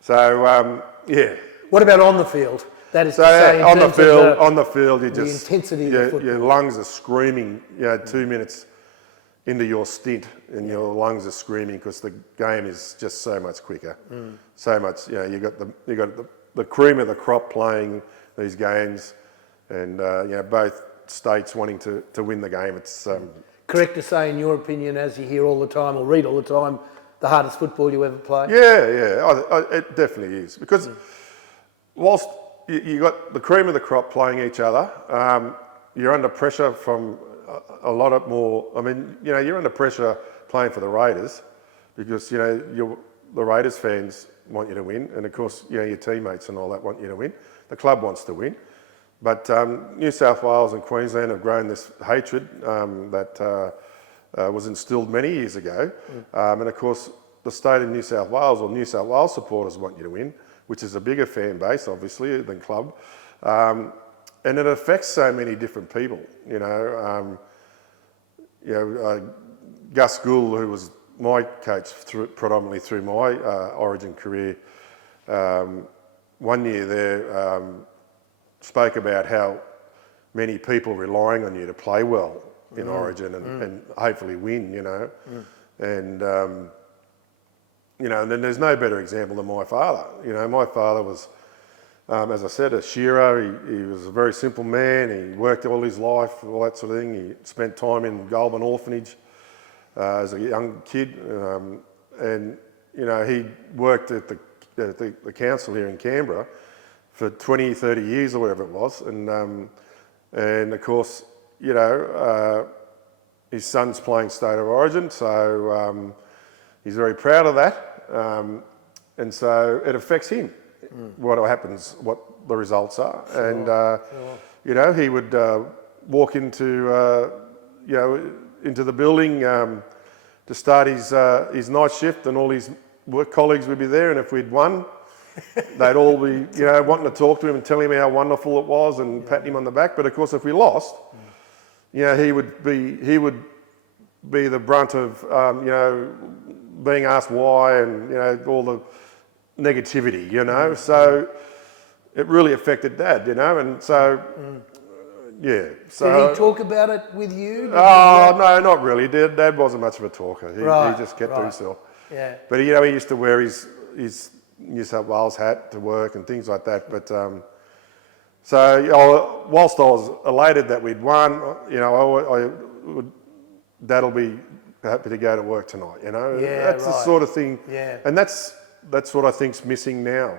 So, What about on the field? That is So to say, on the field, you the just intensity of the football. your lungs are screaming. 2 minutes into your stint, and your lungs are screaming because the game is just so much quicker, so much. You got the cream of the crop playing these games, and both states wanting to win the game. It's correct to say, in your opinion, as you hear all the time or read all the time, the hardest football you ever played? It definitely is, because whilst you got the cream of the crop playing each other, you're under pressure from a lot of more. I mean, you're under pressure playing for the Raiders because the Raiders fans want you to win, and of course your teammates and all that want you to win. The club wants to win. But New South Wales and Queensland have grown this hatred that was instilled many years ago. And of course, the state of New South Wales, or New South Wales supporters, want you to win, which is a bigger fan base, obviously, than club. And it affects so many different people. Gus Gould, who was my coach predominantly through my Origin career, one year there, spoke about how many people relying on you to play well in Origin and hopefully win, and and then there's no better example than my father. My father was, as I said, a shearer. He was a very simple man. He worked all his life, all that sort of thing. He spent time in Goulburn Orphanage as a young kid, and he worked at the council here in Canberra for 20, 30 years or whatever it was. And of course, his son's playing State of Origin, so he's very proud of that. And so it affects him, what happens, what the results are. Sure. And, he would walk into, into the building to start his night shift, and all his work colleagues would be there. And if we'd won, they'd all be, wanting to talk to him and tell him how wonderful it was and patting him on the back. But of course, if we lost, he would be the brunt of, being asked why and, all the negativity, So it really affected Dad, and so, yeah. So, did he talk about it with you? No, not really. Dad wasn't much of a talker. He just kept to himself. Yeah. But, he used to wear his New South Wales hat to work and things like that. But, whilst I was elated that we'd won, Dad'll be happy to go to work tonight, Yeah, that's the sort of thing. Yeah. And that's what I think's missing now,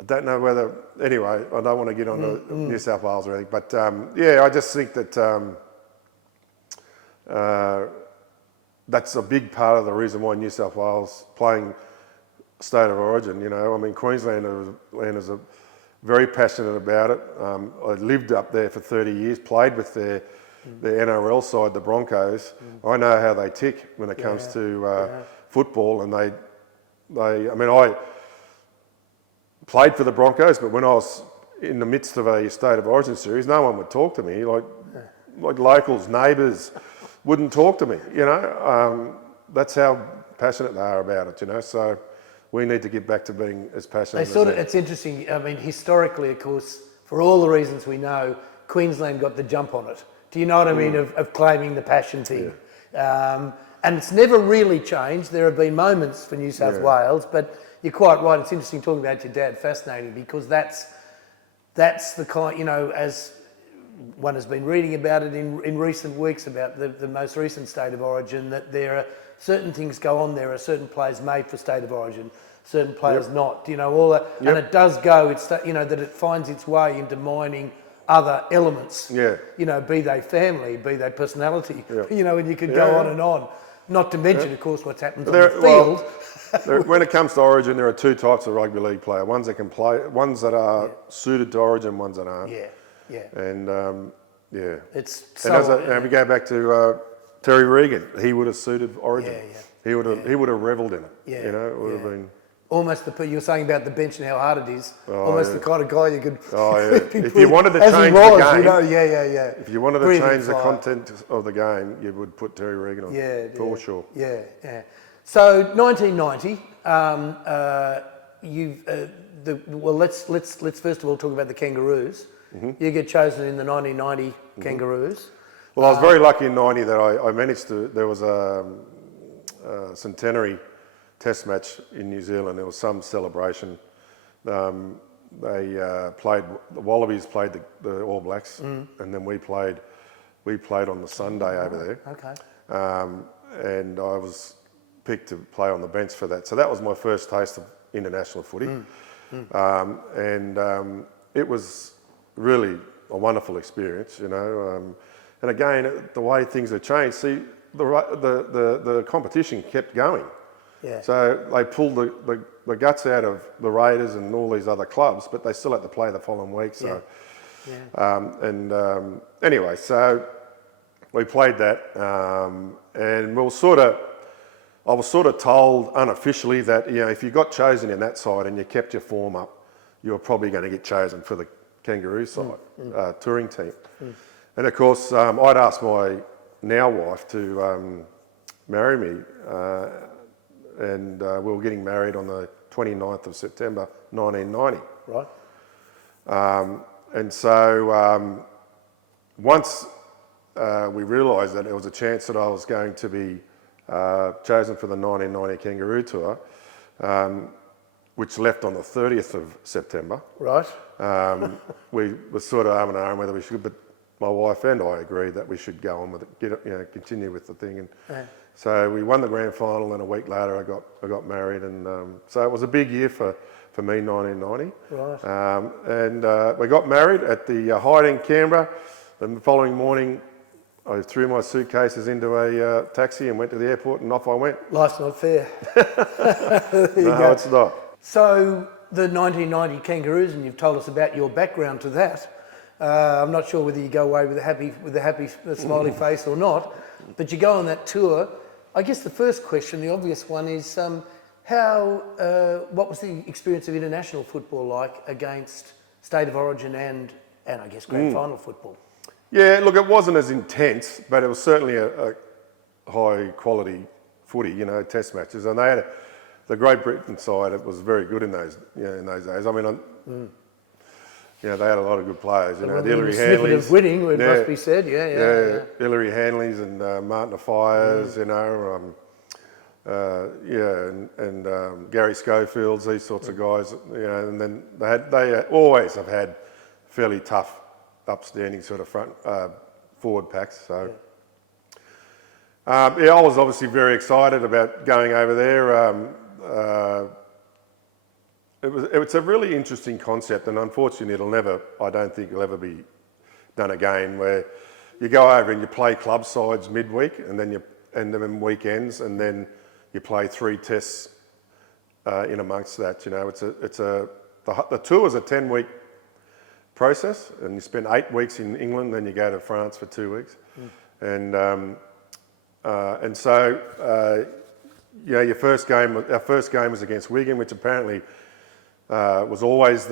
I don't know whether, anyway, I don't want to get on to New South Wales or anything, but I just think that that's a big part of the reason why New South Wales playing State of Origin, Queenslanders are very passionate about it. I lived up there for 30 years, played with their NRL side, the Broncos. I know how they tick when it comes to football, and I played for the Broncos, but when I was in the midst of a State of Origin series, no one would talk to me. Like locals, neighbours wouldn't talk to me. That's how passionate they are about it. So we need to get back to being as passionate. It's interesting. Historically, of course, for all the reasons we know, Queensland got the jump on it. Do you know what I mean? Of claiming the passion thing. Yeah. And it's never really changed. There have been moments for New South Wales, but you're quite right. It's interesting talking about your dad. Fascinating, because that's the kind, as one has been reading about it in recent weeks about the most recent State of Origin, that there are certain things go on. There are certain players made for State of Origin, certain players not. All that, and it does go. It's that that it finds its way into mining other elements. Yeah. Be they family, be they personality. Yeah. And you could go on and on. Not to mention, of course, what's happened on the field. When it comes to Origin, there are two types of rugby league player. Ones that can play, ones that are suited to Origin, ones that aren't. Yeah, yeah. And it's and we go back to Terry Regan. He would have suited Origin. Yeah, yeah. He would have revelled in it. Yeah, it would have been. Almost you were saying about the bench and how hard it is. Almost the kind of guy you could. Oh yeah. If you wanted to change the game, If you wanted to change the content of the game, you would put Terry Regan on. For sure. Yeah, yeah. So 1990, let's first of all talk about the Kangaroos. Mm-hmm. You get chosen in the 1990 Kangaroos. Well, I was very lucky in '90 that I managed to. There was a centenary Test match in New Zealand. There was some celebration. The Wallabies played the All Blacks, and then we played on the Sunday over there. Okay. And I was picked to play on the bench for that. So that was my first taste of international footy. And it was really a wonderful experience, And again, the way things have changed, see, the competition kept going. Yeah. So they pulled the guts out of the Raiders and all these other clubs, but they still had to play the following week. So, anyway, so we played that, and I was sort of told unofficially that if you got chosen in that side and you kept your form up, you were probably going to get chosen for the Kangaroo side touring team. And of course, I'd asked my now wife to marry me. And we were getting married on the 29th of September 1990. Right. And so once we realised that there was a chance that I was going to be chosen for the 1990 Kangaroo Tour, which left on the 30th of September. Right. We were sort of arm in arm whether we should, but my wife and I agreed that we should go on with it, continue with the thing. And so we won the grand final, and a week later I got married, and so it was a big year for me, 1990. Right. And we got married at the Hyatt in Canberra. And the following morning, I threw my suitcases into a taxi and went to the airport, and off I went. Life's not fair. No, it's not. So the 1990 Kangaroos, and you've told us about your background to that. I'm not sure whether you go away with a happy smiley face or not, but you go on that tour. I guess the first question, the obvious one, is What was the experience of international football like against State of Origin and I guess grand final football? Yeah, look, it wasn't as intense, but it was certainly a high quality footy, test matches. And they had the Great Britain side. It was very good in those days. I mean, they had a lot of good players. The Hillary snippet Hanleys, of winning, it must be said. Yeah. Hillary Hanleys and Martin Afires, and Gary Schofields, these sorts of guys. And then they always have had fairly tough, upstanding sort of forward packs. So. I was obviously very excited about going over there. It's a really interesting concept, and unfortunately, I don't think it'll ever be done again. Where you go over and you play club sides midweek, and then weekends, and then you play 3 tests in amongst that. The tour is a 10-week process, and you spend 8 weeks in England, then you go to France for 2 weeks, and so our first game was against Wigan, which apparently was always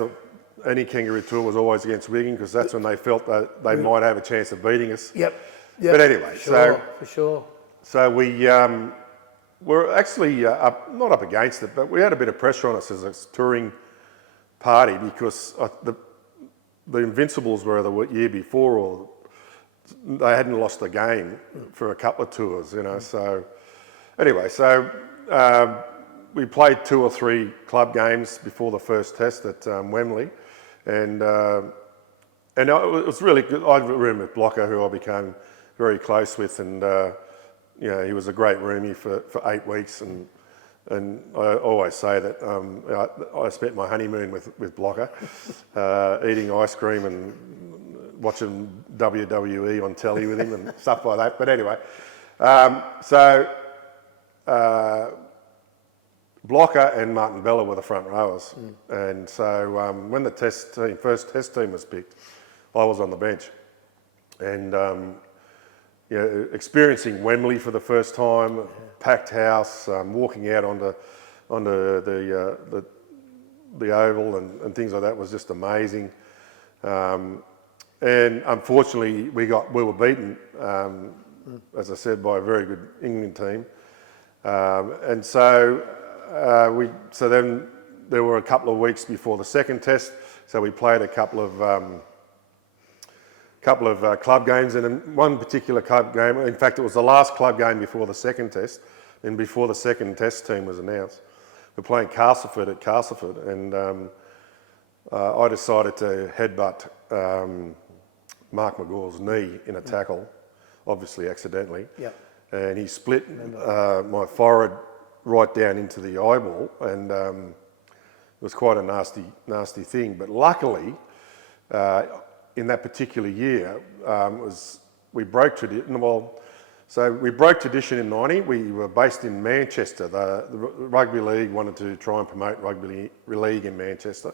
any Kangaroo tour was always against Wigan, because that's when they felt that they might have a chance of beating us. Yep. But anyway, for sure. So we were actually not up against it, but we had a bit of pressure on us as a touring party, because the Invincibles were the year before, or they hadn't lost a game for a couple of tours, So anyway, we played 2 or 3 club games before the first test at Wembley, and it was really good. I remember Blocker, who I became very close with, and he was a great roomie for 8 weeks, and I always say that I spent my honeymoon with Blocker, eating ice cream and watching WWE on telly with him and stuff like that. But anyway, Blocker and Martin Bella were the front rowers, and so when the first test team was picked, I was on the bench, and experiencing Wembley for the first time, packed house, walking out onto the oval and things like that was just amazing. And unfortunately, we were beaten, as I said, by a very good England team, and so then there were a couple of weeks before the second test, so we played a couple of club games, and in one particular club game, in fact, it was the last club game before the second test, and before the second test team was announced. We're playing Castleford at Castleford, and I decided to headbutt Mark McGaw's knee in a tackle, obviously accidentally. Yep. And he split my forehead right down into the eyeball, and it was quite a nasty thing. But luckily, in that particular year, we broke tradition. So we broke tradition in '90. We were based in Manchester. The Rugby League wanted to try and promote Rugby League in Manchester.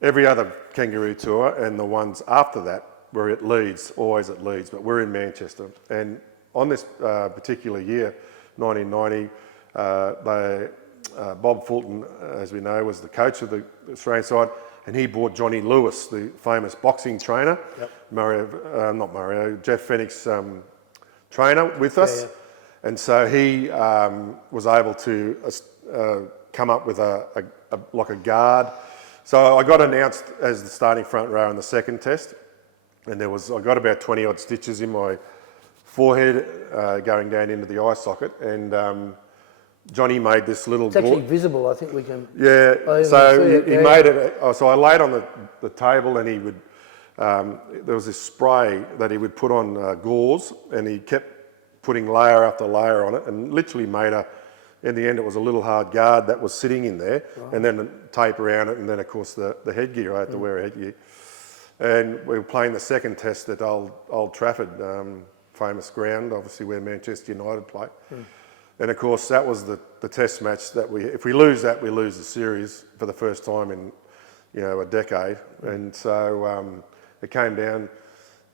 Every other Kangaroo tour and the ones after that were at Leeds, always at Leeds, but we're in Manchester. And on this particular year, 1990, Bob Fulton, as we know, was the coach of the Australian side, and he brought Johnny Lewis, the famous boxing trainer, Jeff Fennick's trainer, with us. Yeah. And so he was able to come up with a guard. So I got announced as the starting front row in the second test, and I got about 20 odd stitches in my forehead going down into the eye socket, and Johnny made this little... It's actually visible, I think we can... Yeah, so he made it... So I laid on the table, and he would... there was this spray that he would put on gauze, and he kept putting layer after layer on it, and literally made in the end, it was a little hard guard that was sitting in there, and then tape around it, and then, of course, the headgear. I had to wear a headgear. And we were playing the second test at Old Trafford, famous ground, obviously, where Manchester United play. And, of course, that was the test match that if we lose that, we lose the series for the first time in, a decade. And so it came down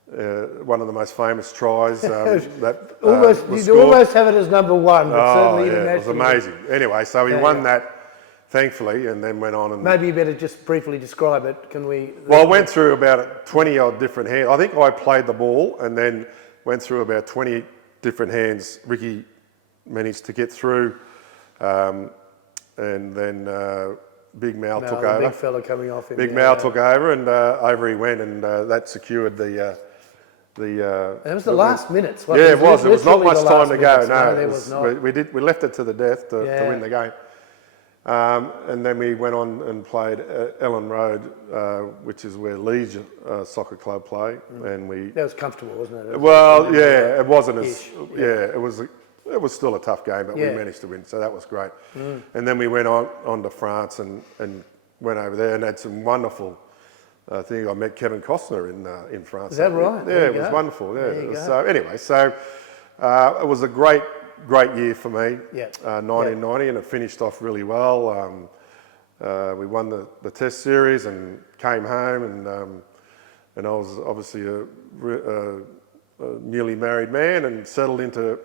one of the most famous tries that Almost, was you'd scored. almost have it as number one, but certainly yeah, it was internationally. amazing. Anyway, so he won that, thankfully, and then went on and... Maybe you better just briefly describe it. Can we? Well, I went through about 20 odd different hands. I think I played the ball and then went through about 20 different hands. Ricky managed to get through, and then Big Mal took over. Big fella coming off. Big Mal took over, and over he went, and that secured the. It was the last minutes. Yeah, it was. There was not much time to go. Minutes. No, there was not. We left it to the death to win the game. And then we went on and played Ellen Road, which is where Leeds Soccer Club play, and we. That was comfortable, wasn't it? Well, yeah, it wasn't as. Yeah, it was. It was still a tough game, but we managed to win, so that was great. And then we went on to France and went over there and had some wonderful. I think I met Kevin Costner in France. Is that right? Yeah, it was wonderful. Yeah. So anyway, it was a great year for me. Yeah. 1990, and it finished off really well. We won the Test series and came home, and I was obviously a newly married man and settled into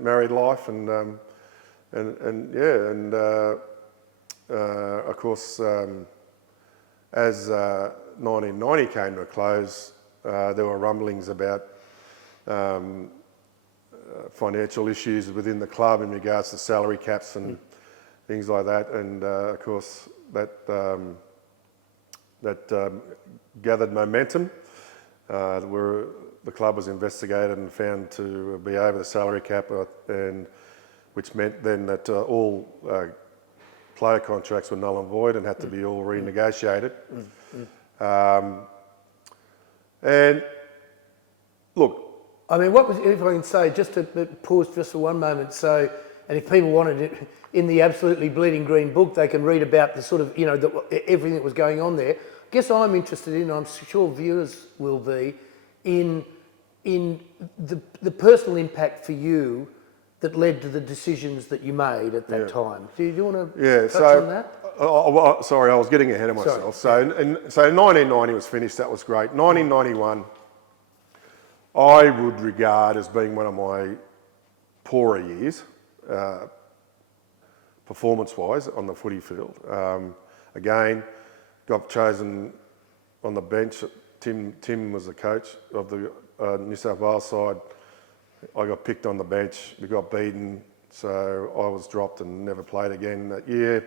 married life, and of course, as 1990 came to a close, there were rumblings about financial issues within the club in regards to salary caps and things like that, and of course that gathered momentum. The club was investigated and found to be over the salary cap, and which meant then that all player contracts were null and void and had to be all renegotiated. And look, I mean, what was, if I can say, just to pause just for one moment, so, and if people wanted it, in the Absolutely Bleeding Green book, they can read about the sort of, everything that was going on there. I guess I'm interested in, I'm sure viewers will be, in the personal impact for you that led to the decisions that you made at that time. Do you want to touch on that? Sorry, I was getting ahead of myself. So 1990 was finished, that was great. 1991, I would regard as being one of my poorer years, performance-wise, on the footy field. Again, got chosen on the bench. Tim was the coach of the New South Wales side. I got picked on the bench. We got beaten, so I was dropped and never played again that year.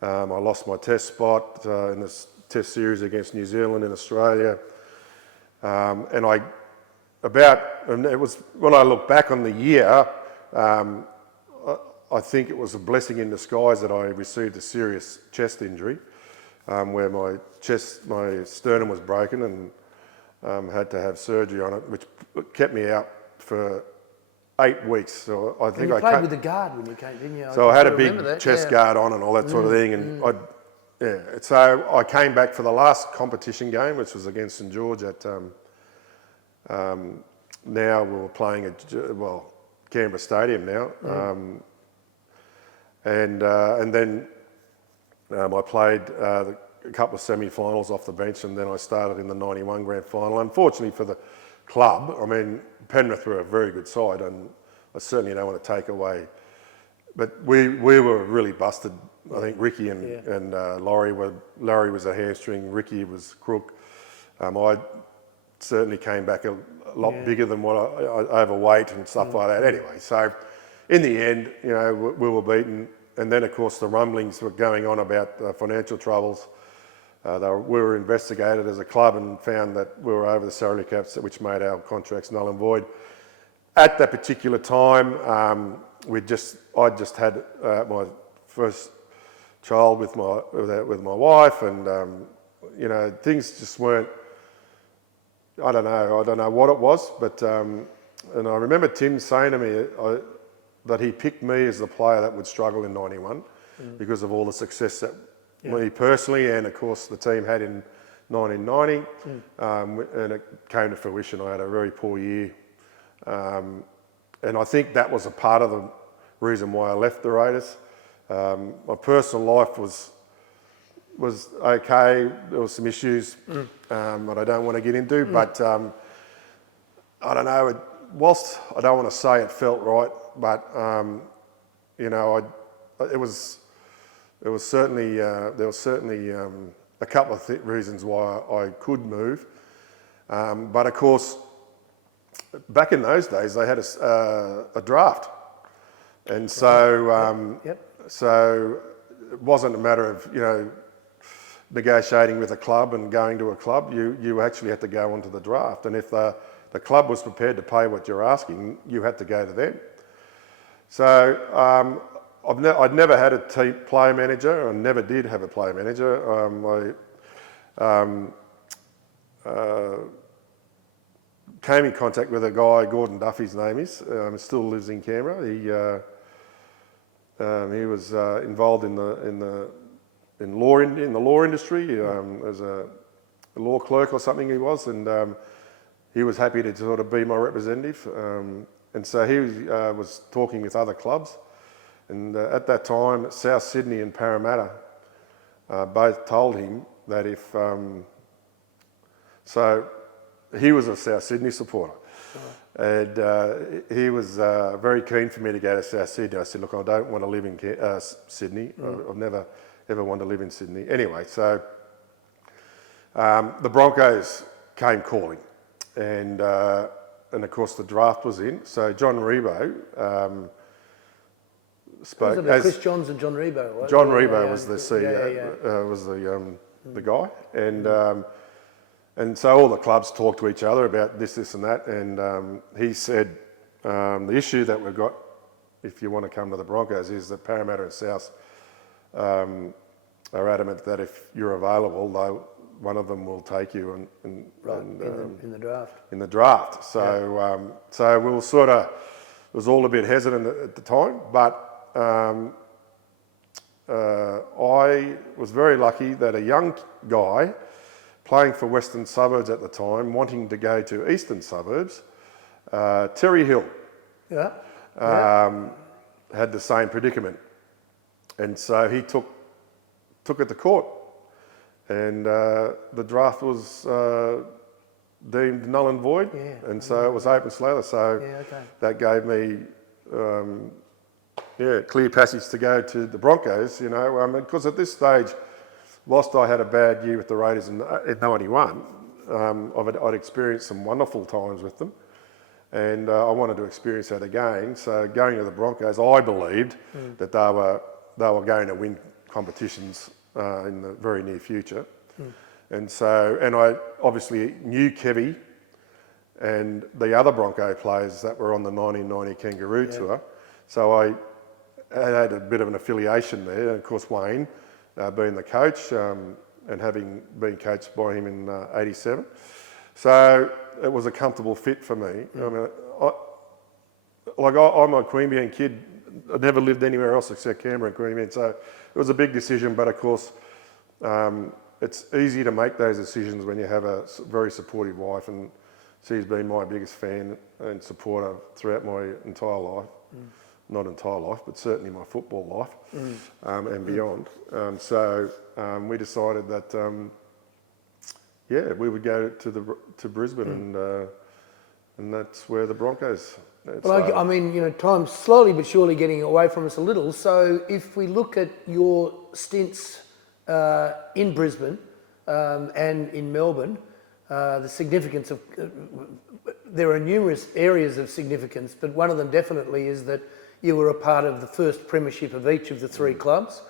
I lost my test spot in the test series against New Zealand in Australia, and it was when I look back on the year, I think it was a blessing in disguise that I received a serious chest injury, where my sternum was broken and had to have surgery on it, which kept me out for 8 weeks. So I think you played with the guard when you came, didn't you? So I had a big chest guard on and all that sort of thing, and so I came back for the last competition game, which was against St George at. Now we were playing at Canberra Stadium now, and then I played a couple of semi-finals off the bench, and then I started in the 91 grand final. Unfortunately for the club, I mean, Penrith were a very good side, and I certainly don't want to take away. But we were really busted. I think Ricky and Larry was a hamstring, Ricky was crook. I certainly came back a lot bigger than what I overweight and stuff like that. Anyway, so in the end, we were beaten, and then of course the rumblings were going on about financial troubles. We were investigated as a club and found that we were over the salary caps, which made our contracts null and void. At that particular time, I just had my first child with my wife, and things just weren't. I don't know what it was, but and I remember Tim saying to me that he picked me as the player that would struggle in 91 because of all the success that me personally and of course the team had in 1990, and it came to fruition. I had a very poor year, and I think that was a part of the reason why I left the Raiders. My personal life was okay. There were some issues that I don't want to get into, but I don't know, whilst I don't want to say it felt right, but, you know, there was certainly a couple of reasons why I could move. But of course, back in those days, they had a draft. And so, so it wasn't a matter of, you know, negotiating with a club and going to a club. You actually had to go onto the draft. And if the club was prepared to pay what you're asking, you had to go to them. So I'd never had a player manager. I never did have a player manager. I came in contact with a guy, Gordon Duff, his name is. Still lives in Canberra. He was involved in the law industry as a law clerk or something. He was, and he was happy to sort of be my representative. And so he was talking with other clubs. And at that time, South Sydney and Parramatta both told him that if... so he was a South Sydney supporter. And he was very keen for me to go to South Sydney. I said, look, I don't want to live in Sydney. I've never ever wanted to live in Sydney. Anyway, so the Broncos came calling. And of course the draft was in. So John Rebo... spoke as Chris Johns and John Rebo, right? John Rebo was the CEO, was the guy, and so all the clubs talked to each other about this and that, and he said the issue that we've got, if you want to come to the Broncos, is that Parramatta and South are adamant that if you're available, one of them will take you in the draft. In the draft, so so we were sort of, it was all a bit hesitant at the time, but. I was very lucky that a young guy playing for Western Suburbs at the time, wanting to go to Eastern Suburbs, Terry Hill, had the same predicament. And so he took it to court. And the draft was deemed null and void. And so it was open slather. So that gave me... clear passage to go to the Broncos, you know, because at this stage, whilst I had a bad year with the Raiders in 91, I'd experienced some wonderful times with them, and I wanted to experience that again. So going to the Broncos, I believed that they were going to win competitions in the very near future. And so, and I obviously knew Kevy and the other Bronco players that were on the 1990 Kangaroo Tour. So I had a bit of an affiliation there, and of course Wayne being the coach and having been coached by him in '87. So it was a comfortable fit for me. I mean, I'm a Queanbeyan kid. I'd never lived anywhere else except Canberra and Queanbeyan, so it was a big decision, but of course it's easy to make those decisions when you have a very supportive wife, and she's been my biggest fan and supporter throughout my entire life. Not entire life, but certainly my football life and beyond. So we decided that, we would go to Brisbane, and that's where the Broncos. Well, I mean, you know, time's slowly but surely getting away from us a little. So if we look at your stints in Brisbane and in Melbourne, the significance of there are numerous areas of significance, but one of them definitely is that you were a part of the first premiership of each of the three clubs.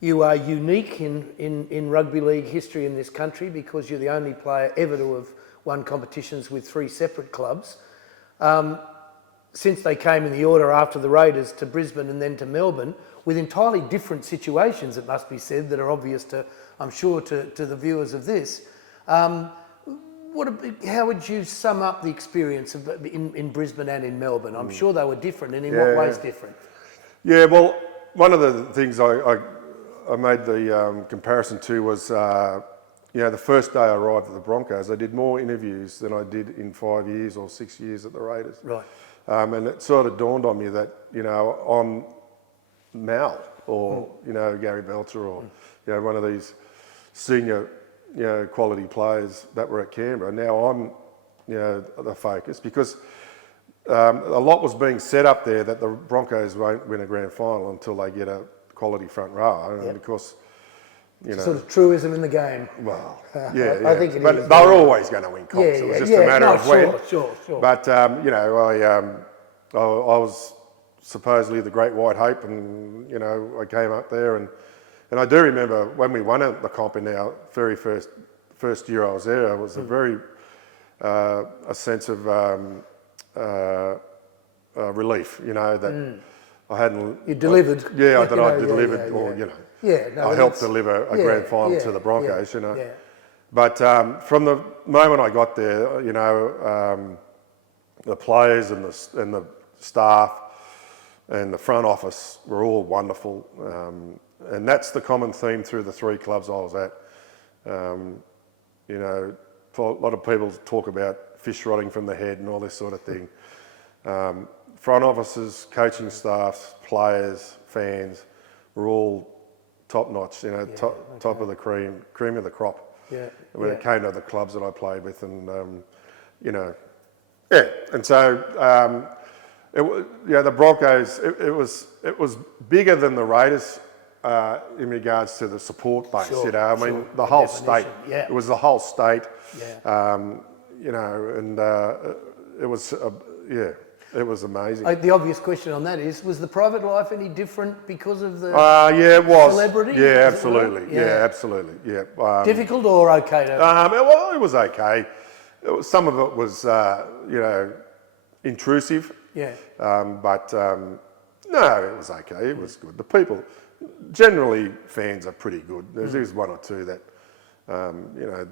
You are unique in rugby league history in this country because you're the only player ever to have won competitions with three separate clubs. Since they came in the order after the Raiders to Brisbane and then to Melbourne, with entirely different situations, it must be said, that are obvious to, I'm sure, to the viewers of this. How would you sum up the experience in Brisbane and in Melbourne? I'm sure they were different, and in what ways different? Yeah, well, one of the things I made the comparison to was, the first day I arrived at the Broncos, I did more interviews than I did in 5 years or 6 years at the Raiders. Right. And it sort of dawned on me that, I'm Mal or, Gary Belcher or, one of these senior quality players that were at Canberra. Now I'm, the focus, because a lot was being set up there that the Broncos won't win a grand final until they get a quality front row, and of course, sort of truism in the game. Well, I think it but is. they were always going to win comps. It was just a matter of when. Sure. But I was supposedly the Great White Hope, and I came up there, and I do remember when we won the comp in our very first year I was there. It was a very a sense of relief, that I hadn't. You delivered. That I delivered, I helped deliver a grand final to the Broncos, Yeah. But from the moment I got there, the players and the staff and the front office were all wonderful, and that's the common theme through the three clubs I was at. A lot of people talk about fish rotting from the head and all this sort of thing. Front offices, coaching staffs, players, fans were all top notch, top of the cream of the crop. When it came to the clubs that I played with, and and so the Broncos. It was bigger than the Raiders in regards to the support base. The whole state. Yeah. It was the whole state. Yeah. And it was it was amazing. The obvious question on that was the private life any different because of the it was celebrity? Yeah, absolutely. Absolutely. Yeah. Difficult or okay? It was okay. Some of it was, intrusive. Yeah. But no, it was okay. It was good. The people, generally, fans are pretty good. There's one or two that,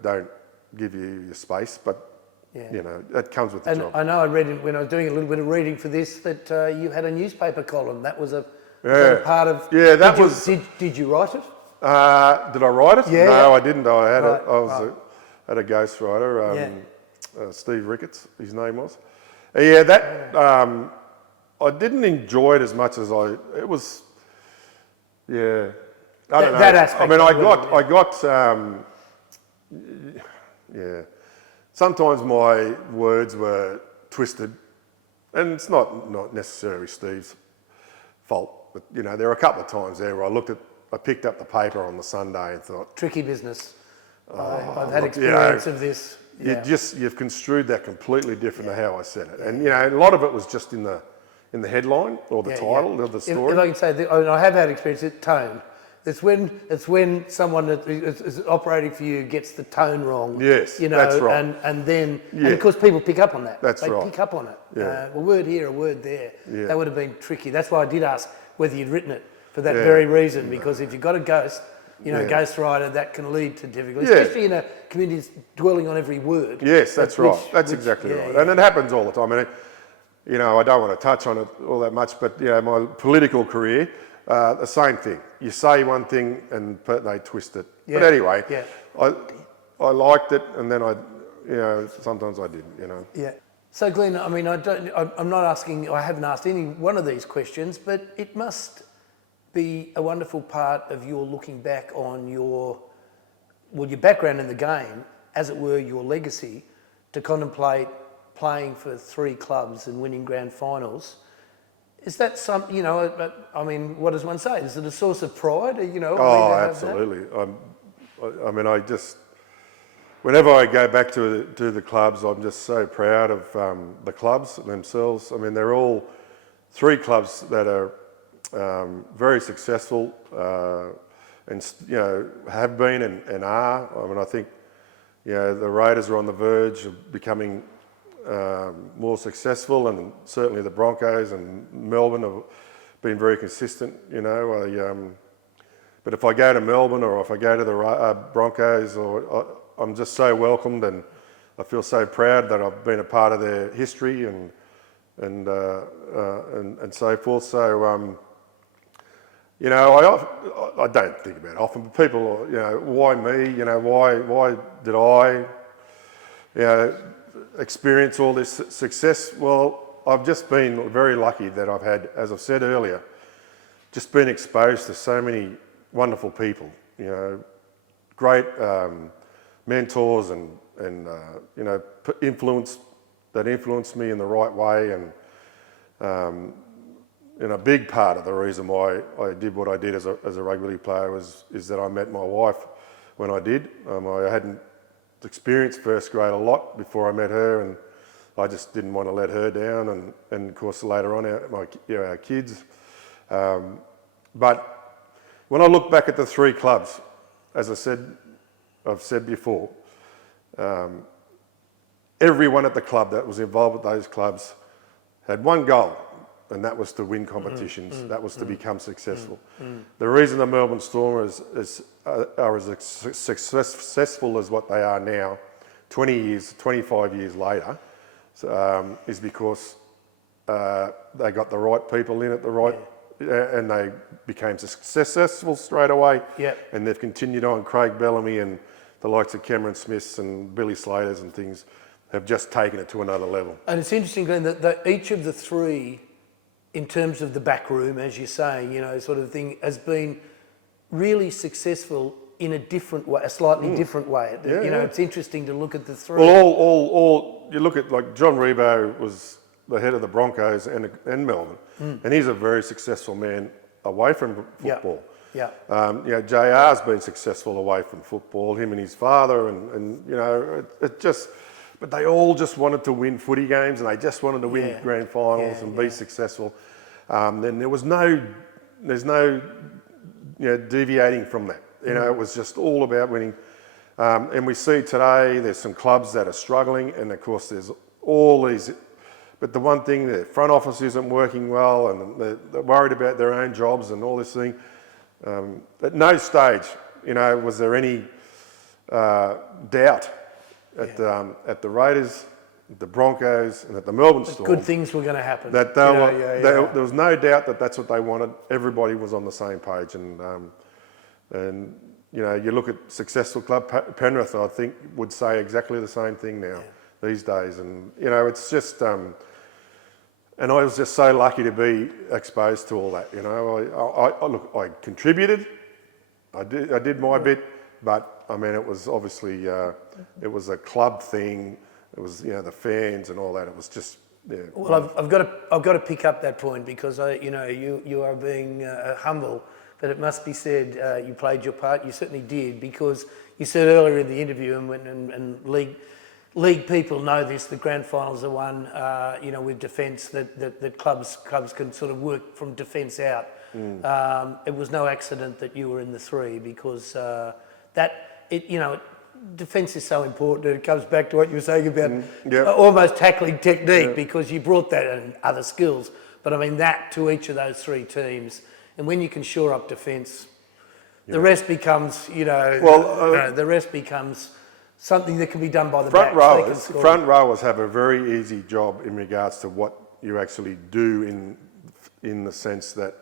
don't give you your space, but that comes with the job. I know I read when I was doing a little bit of reading for this that you had a newspaper column. That was a part of. Yeah, that Did you write it? Did I write it? Yeah. No, I didn't. I had a ghostwriter, Steve Ricketts, his name was. I didn't enjoy it as much as it was. Yeah, I don't know. That aspect. I got. Sometimes my words were twisted, and it's not necessarily Steve's fault. But there were a couple of times there where I picked up the paper on the Sunday and thought, tricky business. I've had experience of this. Yeah. You've construed that completely different to how I said it, and a lot of it was just in the headline or the title of the story. If I can say, I have had experience with tone. It's when someone that is operating for you gets the tone wrong. Yes, that's right. And then and of course people pick up on that. That's right. They pick up on it. Yeah. A word here, a word there. Yeah. That would have been tricky. That's why I did ask whether you'd written it for that very reason. Because if you've got a ghost, ghost writer, that can lead to difficulty, especially in a community that's dwelling on every word. Yes, that's right. That's exactly right. And it happens all the time. I don't want to touch on it all that much, but my political career, the same thing. You say one thing and they twist it. Yeah. But anyway, I liked it, and then sometimes I didn't. Yeah. So Glenn, I haven't asked any one of these questions, but it must be a wonderful part of your looking back on your background in the game, as it were, your legacy, to contemplate playing for three clubs and winning grand finals. Is that what does one say? Is it a source of pride? Absolutely. Whenever I go back to the clubs, I'm just so proud of the clubs themselves. They're all three clubs that are very successful, and have been and are. I think the Raiders are on the verge of becoming more successful, and certainly the Broncos and Melbourne have been very consistent. But if I go to Melbourne or if I go to the Broncos, I'm just so welcomed, and I feel so proud that I've been a part of their history and so forth. So I don't think about it often, but people, why me? Why did I, experience all this success? Well, I've just been very lucky that I've had, as I've said earlier, just been exposed to so many wonderful people, great mentors and influenced that influenced me in the right way, and a big part of the reason why I did what I did as a rugby league player is that I met my wife when I did. I hadn't experienced first grade a lot before I met her, and I just didn't want to let her down, and of course later on our kids. But when I look back at the three clubs, as I've said before, everyone at the club that was involved with those clubs had one goal, and that was to win competitions. That was to become successful. The reason the Melbourne Storm are as successful as what they are now, 25 years later, is because they got the right people in at the right, and they became successful straight away. Yep. And they've continued on. Craig Bellamy and the likes of Cameron Smiths and Billy Slaters and things have just taken it to another level. And it's interesting, Glenn, that each of the three, in terms of the back room, as you say, sort of thing, has been really successful in a different way, a slightly different way. It's interesting to look at the three. Well, all you look at, like John Rebo was the head of the Broncos and Melbourne, and he's a very successful man away from football. Yeah. JR's been successful away from football, him and his father, and but they all just wanted to win footy games, and they just wanted to win grand finals and be successful. Then there's no deviating from that. It was just all about winning. And we see today there's some clubs that are struggling, and of course there's all these. But the one thing, the front office isn't working well, and they're worried about their own jobs and all this thing. At no stage, was there any doubt at the Raiders, the Broncos, and at the Melbourne Storm. Good things were going to happen. That there was no doubt that that's what they wanted. Everybody was on the same page, and you look at successful club, Penrith, I think, would say exactly the same thing now these days, and it's just. And I was just so lucky to be exposed to all that. I contributed. I did my bit, but I mean, it was obviously it was a club thing. It was the fans and all that. It was just Well, I've got to pick up that point because you are being humble, but it must be said you played your part. You certainly did, because you said earlier in the interview, and league people know this, the grand finals are won, with defence, that clubs can sort of work from defence out. It was no accident that you were in the three, because defence is so important. It comes back to what you were saying about almost tackling technique, because you brought that and other skills. But I mean, that to each of those three teams, and when you can shore up defence, the rest becomes, the rest becomes something that can be done by the front backs. rowers. Front rowers have a very easy job in regards to what you actually do in the sense that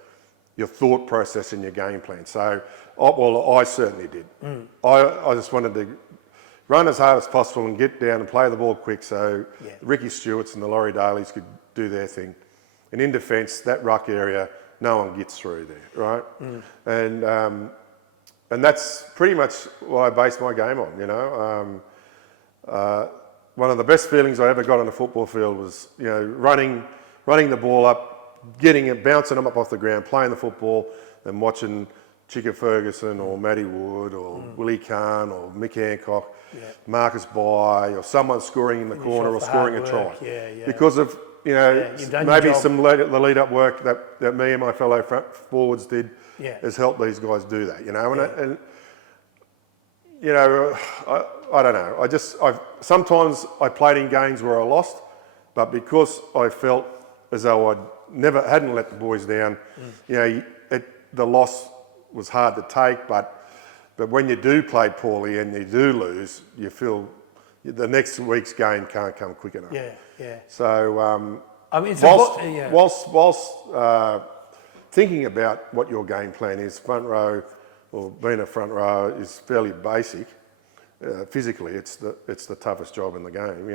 your thought process and your game plan. So, I certainly did. I just wanted to run as hard as possible and get down and play the ball quick, so Ricky Stewart's and the Laurie Dailies could do their thing. And in defence, that ruck area, no one gets through there, right? And that's pretty much what I base my game on. One of the best feelings I ever got on a football field was, running the ball up, getting it, bouncing them up off the ground, playing the football, and watching Chicka Ferguson or Matty Wood or Willie Kahn or Mick Hancock, Marcus Bai, or someone scoring in the corner or scoring a try. Because of maybe some the lead up work that me and my fellow front forwards did has helped these guys do that. I don't know. Sometimes I played in games where I lost, but because I felt as though hadn't let the boys down, the loss was hard to take, but when you do play poorly and you do lose, you feel the next week's game can't come quick enough. So whilst thinking about what your game plan is, front row or being a front row is fairly basic. Physically, it's the toughest job in the game,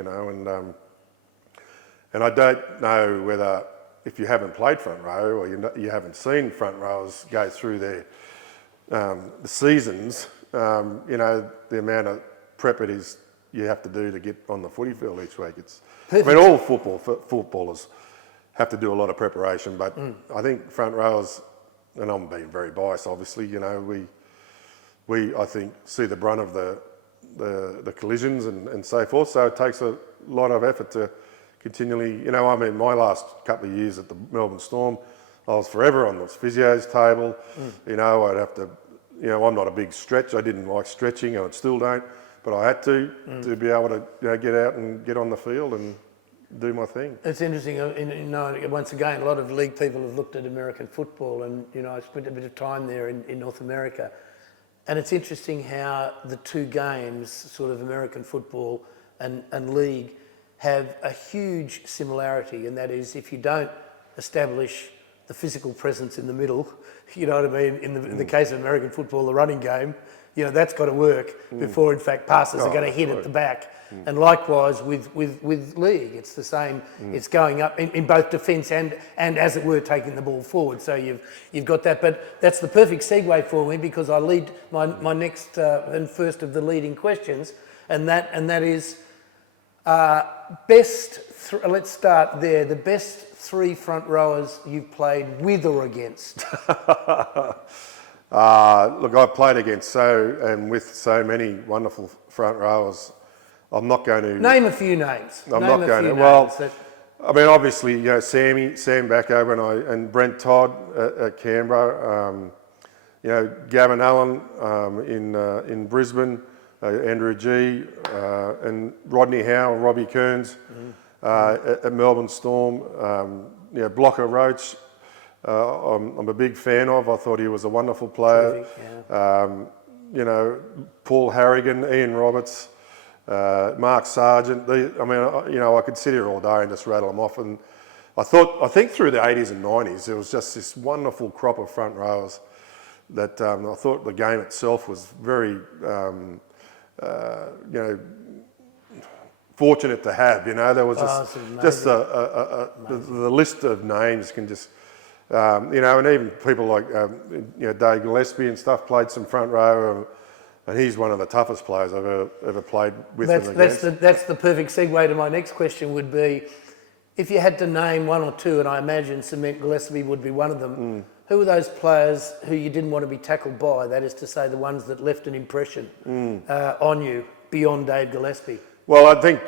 and I don't know whether, if you haven't played front row or you haven't seen front rowers go through their the seasons, the amount of prep it is you have to do to get on the footy field each week. All footballers have to do a lot of preparation, but I think front rowers, and I'm being very biased, obviously, we I think see the brunt of the collisions and so forth. So it takes a lot of effort to continually, my last couple of years at the Melbourne Storm, I was forever on the physio's table. I'd have to, I'm not a big stretch. I didn't like stretching, and I still don't, but I had to be able to get out and get on the field and do my thing. It's interesting, once again, a lot of league people have looked at American football, and, I spent a bit of time there in North America. And it's interesting how the two games, sort of American football and league, have a huge similarity, and that is if you don't establish the physical presence in the middle, you know what I mean? In the case of American football, the running game, that's got to work before, in fact, passes are going to hit at the back. And likewise with league, it's the same. It's going up in both defence and as it were taking the ball forward. So you've got that. But that's the perfect segue for me, because I lead my next and first of the leading questions, and that is let's start there. The best three front rowers you've played with or against? Look, I've played against with so many wonderful front rowers. I'm not going to name a few names. I'm not going to. Well, obviously, Sam Backover and Brent Todd at Canberra. Gavin Allen in Brisbane, Andrew G, and Rodney Howe, Robbie Kearns at Melbourne Storm. Blocker Roach. I'm a big fan of. I thought he was a wonderful player. Terrific, Paul Harrigan, Ian Roberts. Mark Sargent. I could sit here all day and just rattle them off. And I think through the 80s and 90s, there was just this wonderful crop of front rowers that I thought the game itself was very, fortunate to have. There was just the list of names can just, and even people like Dave Gillespie and stuff played some front row. And he's one of the toughest players I've ever played with and against. That's the perfect segue to my next question would be, if you had to name one or two, and I imagine Cement Gillespie would be one of them, who are those players who you didn't want to be tackled by? That is to say, the ones that left an impression on you beyond Dave Gillespie. Well, I think,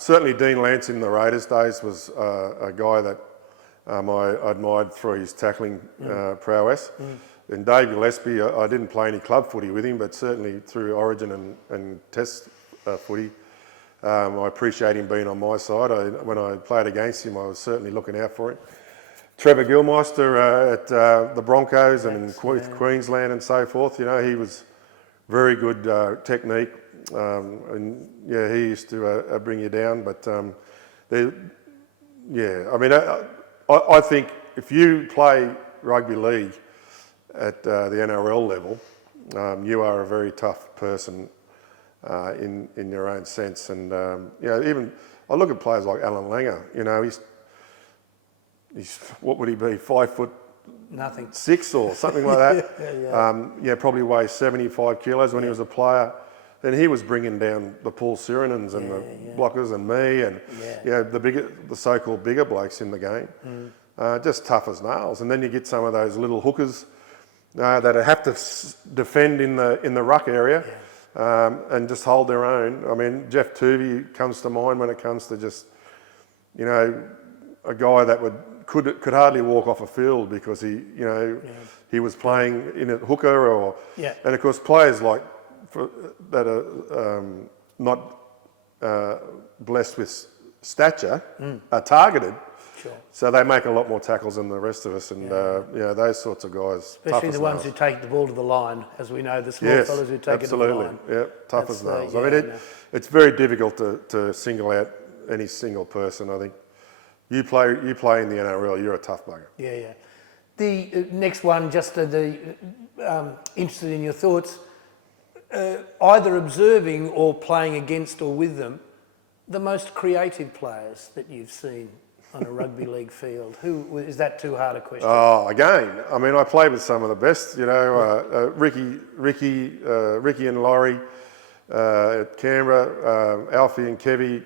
certainly Dean Lance in the Raiders days was a guy that I admired for his tackling prowess. And Dave Gillespie, I didn't play any club footy with him, but certainly through Origin and Test footy, I appreciate him being on my side. When I played against him, I was certainly looking out for him. Trevor Gilmeister at the Broncos and Queensland and so forth, he was very good technique, and he used to bring you down. But I think if you play rugby league at the NRL level, you are a very tough person in your own sense. And even I look at players like Alan Langer. He's what would he be? 5'6" or something like that. Probably weighs 75 kilos when he was a player. Then he was bringing down the Paul Sirenans and the blockers and me and the so-called bigger blokes in the game. Just tough as nails. And then you get some of those little hookers that have to defend in the ruck area and just hold their own. I mean, Jeff Tuvey comes to mind when it comes to just, a guy that could hardly walk off a field because he was playing in a hooker and of course players like that are not blessed with stature are targeted. Sure. So they make a lot more tackles than the rest of us, and those sorts of guys. Especially the ones who take the ball to the line, as we know, the small fellas who take it to the line. Yeah, tough as nails. It's very difficult to single out any single person. I think you play in the NRL, you're a tough bugger. Yeah. The next one, just interested in your thoughts, either observing or playing against or with them, the most creative players that you've seen on a rugby league field. Who is that? Too hard a question? Oh, again, I played with some of the best. Ricky and Laurie, at Canberra, Alfie and Kevy,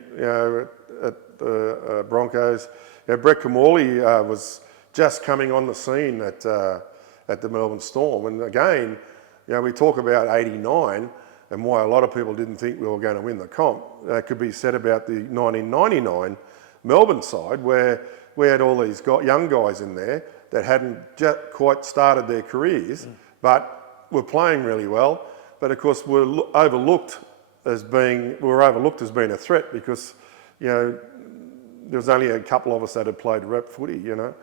at the Broncos. Brett Camorley was just coming on the scene at the Melbourne Storm. And again, we talk about 89 and why a lot of people didn't think we were going to win the comp. That could be said about the 1999 Melbourne side, where we had all these young guys in there that hadn't quite started their careers, but were playing really well. But of course, we were overlooked as being a threat because, there was only a couple of us that had played rep footy, and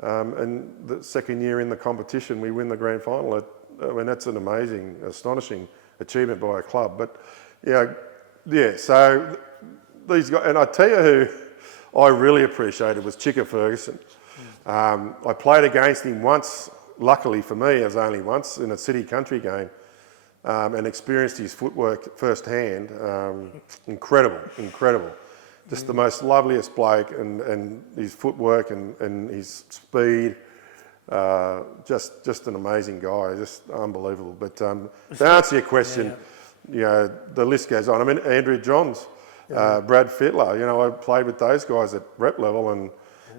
the second year in the competition, we win the grand final. That's an amazing, astonishing achievement by a club. But so these guys, and I tell you who I really appreciated was Chicka Ferguson. I played against him once, luckily for me, it was only once, in a city country game, and experienced his footwork firsthand. Incredible. Just the most loveliest bloke, and his footwork and his speed. Just an amazing guy, just unbelievable. But to answer your question, the list goes on. I mean, Andrew Johns, Brad Fittler, I played with those guys at rep level and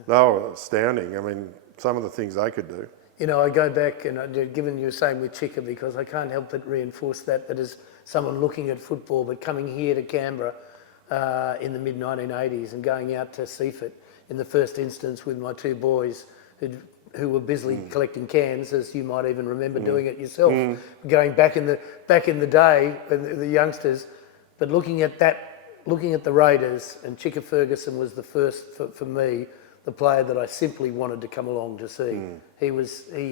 they were astounding. I mean, some of the things they could do. I go back, and given you're saying with Chicka, because I can't help but reinforce that as someone looking at football, but coming here to Canberra in the mid-1980s and going out to Seaford in the first instance with my two boys who were busily collecting cans, as you might even remember doing it yourself, going back in the day, the youngsters. But looking at the Raiders, and Chicka Ferguson was the first for me, the player that I simply wanted to come along to see. He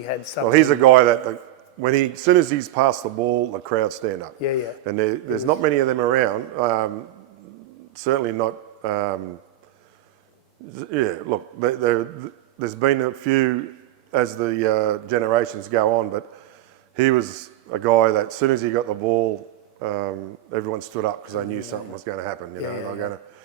had something. Well, he's a guy that as soon as he's passed the ball, the crowd stand up. Yeah. And there's not many of them around. Certainly not. Look, there's been a few as the generations go on, but he was a guy that as soon as he got the ball, everyone stood up because they knew something was going to happen.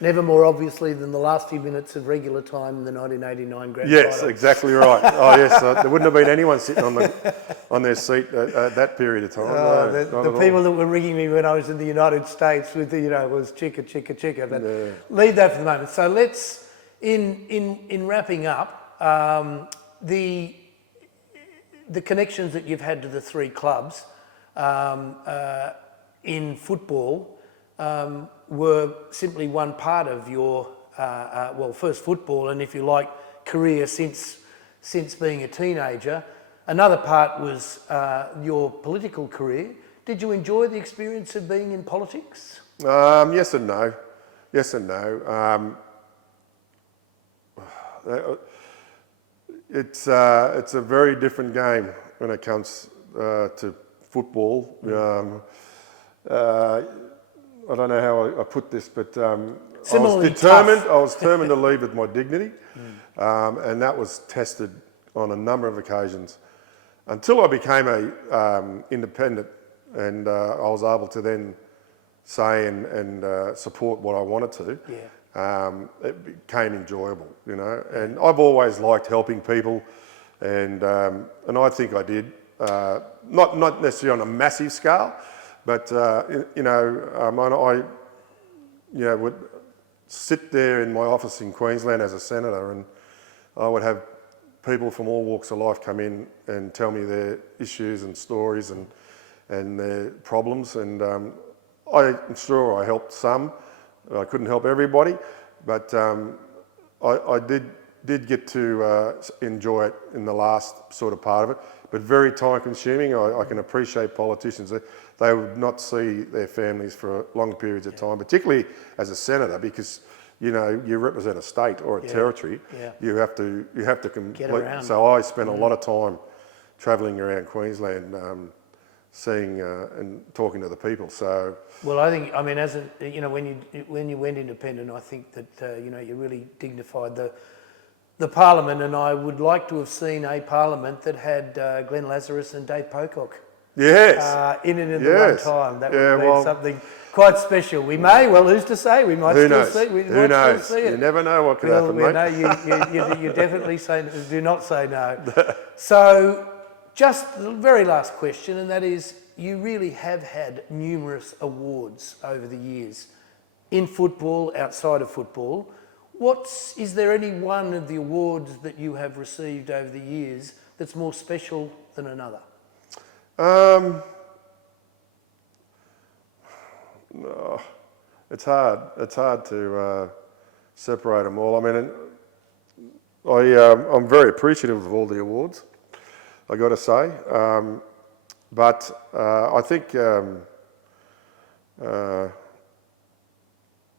Never more obviously than the last few minutes of regular time in the 1989 grand Yes, final. exactly right. Oh yes, there wouldn't have been anyone sitting on their seat at that period of time. The people that were ringing me when I was in the United States with was Chicka. But leave that for the moment. So let's in wrapping up the connections that you've had to the three clubs in football. Were simply one part of your, first football, and if you like, career since being a teenager. Another part was your political career. Did you enjoy the experience of being in politics? Yes and no. It's a very different game when it comes to football. I don't know how I put this, but I was determined to leave with my dignity, and that was tested on a number of occasions until I became a independent, and I was able to then say and support what I wanted to. It became enjoyable, and I've always liked helping people, and I think I did, not necessarily on a massive scale. But I would sit there in my office in Queensland as a senator, and I would have people from all walks of life come in and tell me their issues and stories and their problems. And I'm sure I helped some. I couldn't help everybody, but I did get to enjoy it in the last sort of part of it. But very time consuming. I can appreciate politicians. They would not see their families for long periods of time, particularly as a senator, because you represent a state or a territory. You have to complete. So I spent a lot of time travelling around Queensland, seeing and talking to the people. So well, I think as when you went independent, I think that you really dignified the Parliament, and I would like to have seen a Parliament that had Glenn Lazarus and Dave Pocock. Yes. In it at the one time. That would have been something quite special. We may, who's to say? We might still see. Who knows? You never know what could happen, mate. No, you definitely do not say no. So, just the very last question, and that is, you really have had numerous awards over the years, in football, outside of football. Is there any one of the awards that you have received over the years that's more special than another? No, it's hard. It's hard to separate them all. I mean, I'm very appreciative of all the awards, I got to say. But I think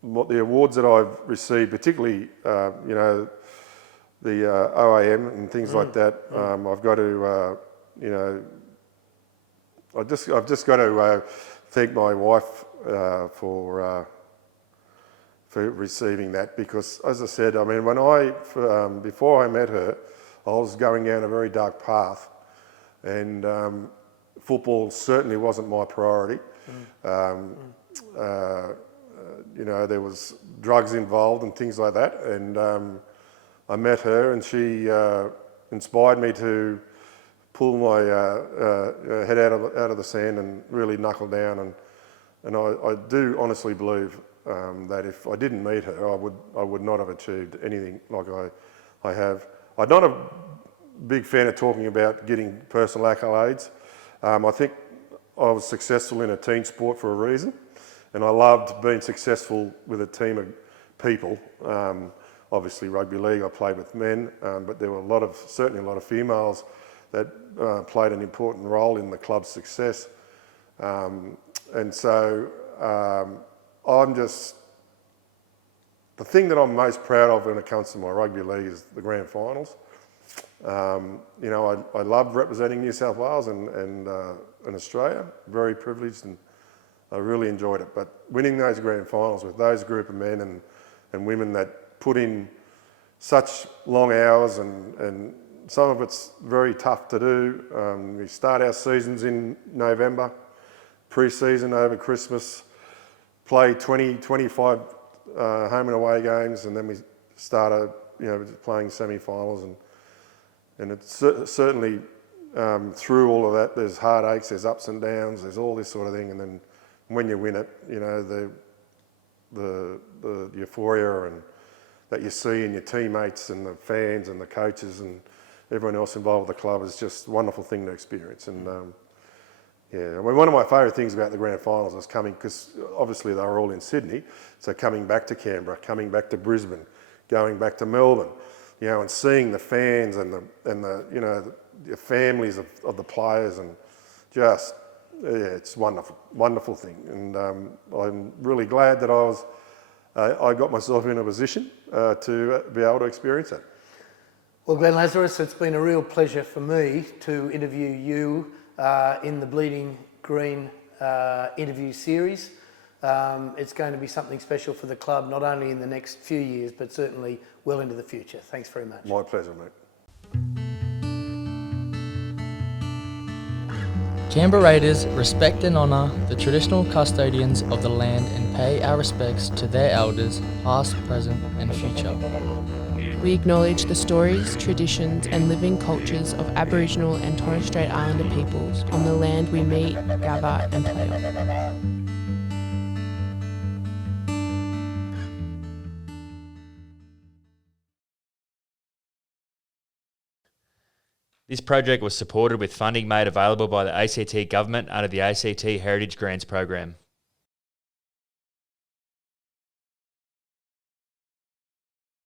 what the awards that I've received, particularly, the OAM and things like that, I've got to, I've just got to thank my wife for receiving that, because, as I said, I mean, before I met her, I was going down a very dark path, and football certainly wasn't my priority. There was drugs involved and things like that, and I met her, and she inspired me to pull my head out of the sand and really knuckle down, and I do honestly believe that if I didn't meet her, I would not have achieved anything like I have. I'm not a big fan of talking about getting personal accolades. I think I was successful in a team sport for a reason, and I loved being successful with a team of people. Obviously rugby league, I played with men, but there were certainly a lot of females that played an important role in the club's success. And so the thing that I'm most proud of when it comes to my rugby league is the grand finals. I love representing New South Wales and Australia, very privileged, and I really enjoyed it. But winning those grand finals with those group of men and women that put in such long hours, and some of it's very tough to do. We start our seasons in November, pre-season over Christmas, play 20, 25 home and away games, and then we start playing semi-finals, and it's certainly through all of that, there's heartaches, there's ups and downs, there's all this sort of thing, and then when you win it, the euphoria and that you see in your teammates and the fans and the coaches and everyone else involved with the club is just a wonderful thing to experience. And one of my favourite things about the grand finals was coming, because obviously they were all in Sydney, so coming back to Canberra, coming back to Brisbane, going back to Melbourne, and seeing the fans and the families of the players, and just, it's wonderful thing. And I'm really glad that I got myself in a position to be able to experience it. Well, Glenn Lazarus, it's been a real pleasure for me to interview you in the Bleeding Green interview series. It's going to be something special for the club, not only in the next few years, but certainly well into the future. Thanks very much. My pleasure, mate. Canberra Raiders respect and honour the traditional custodians of the land and pay our respects to their elders, past, present and future. We acknowledge the stories, traditions and living cultures of Aboriginal and Torres Strait Islander peoples on the land we meet, gather and play on. This project was supported with funding made available by the ACT government under the ACT Heritage Grants program.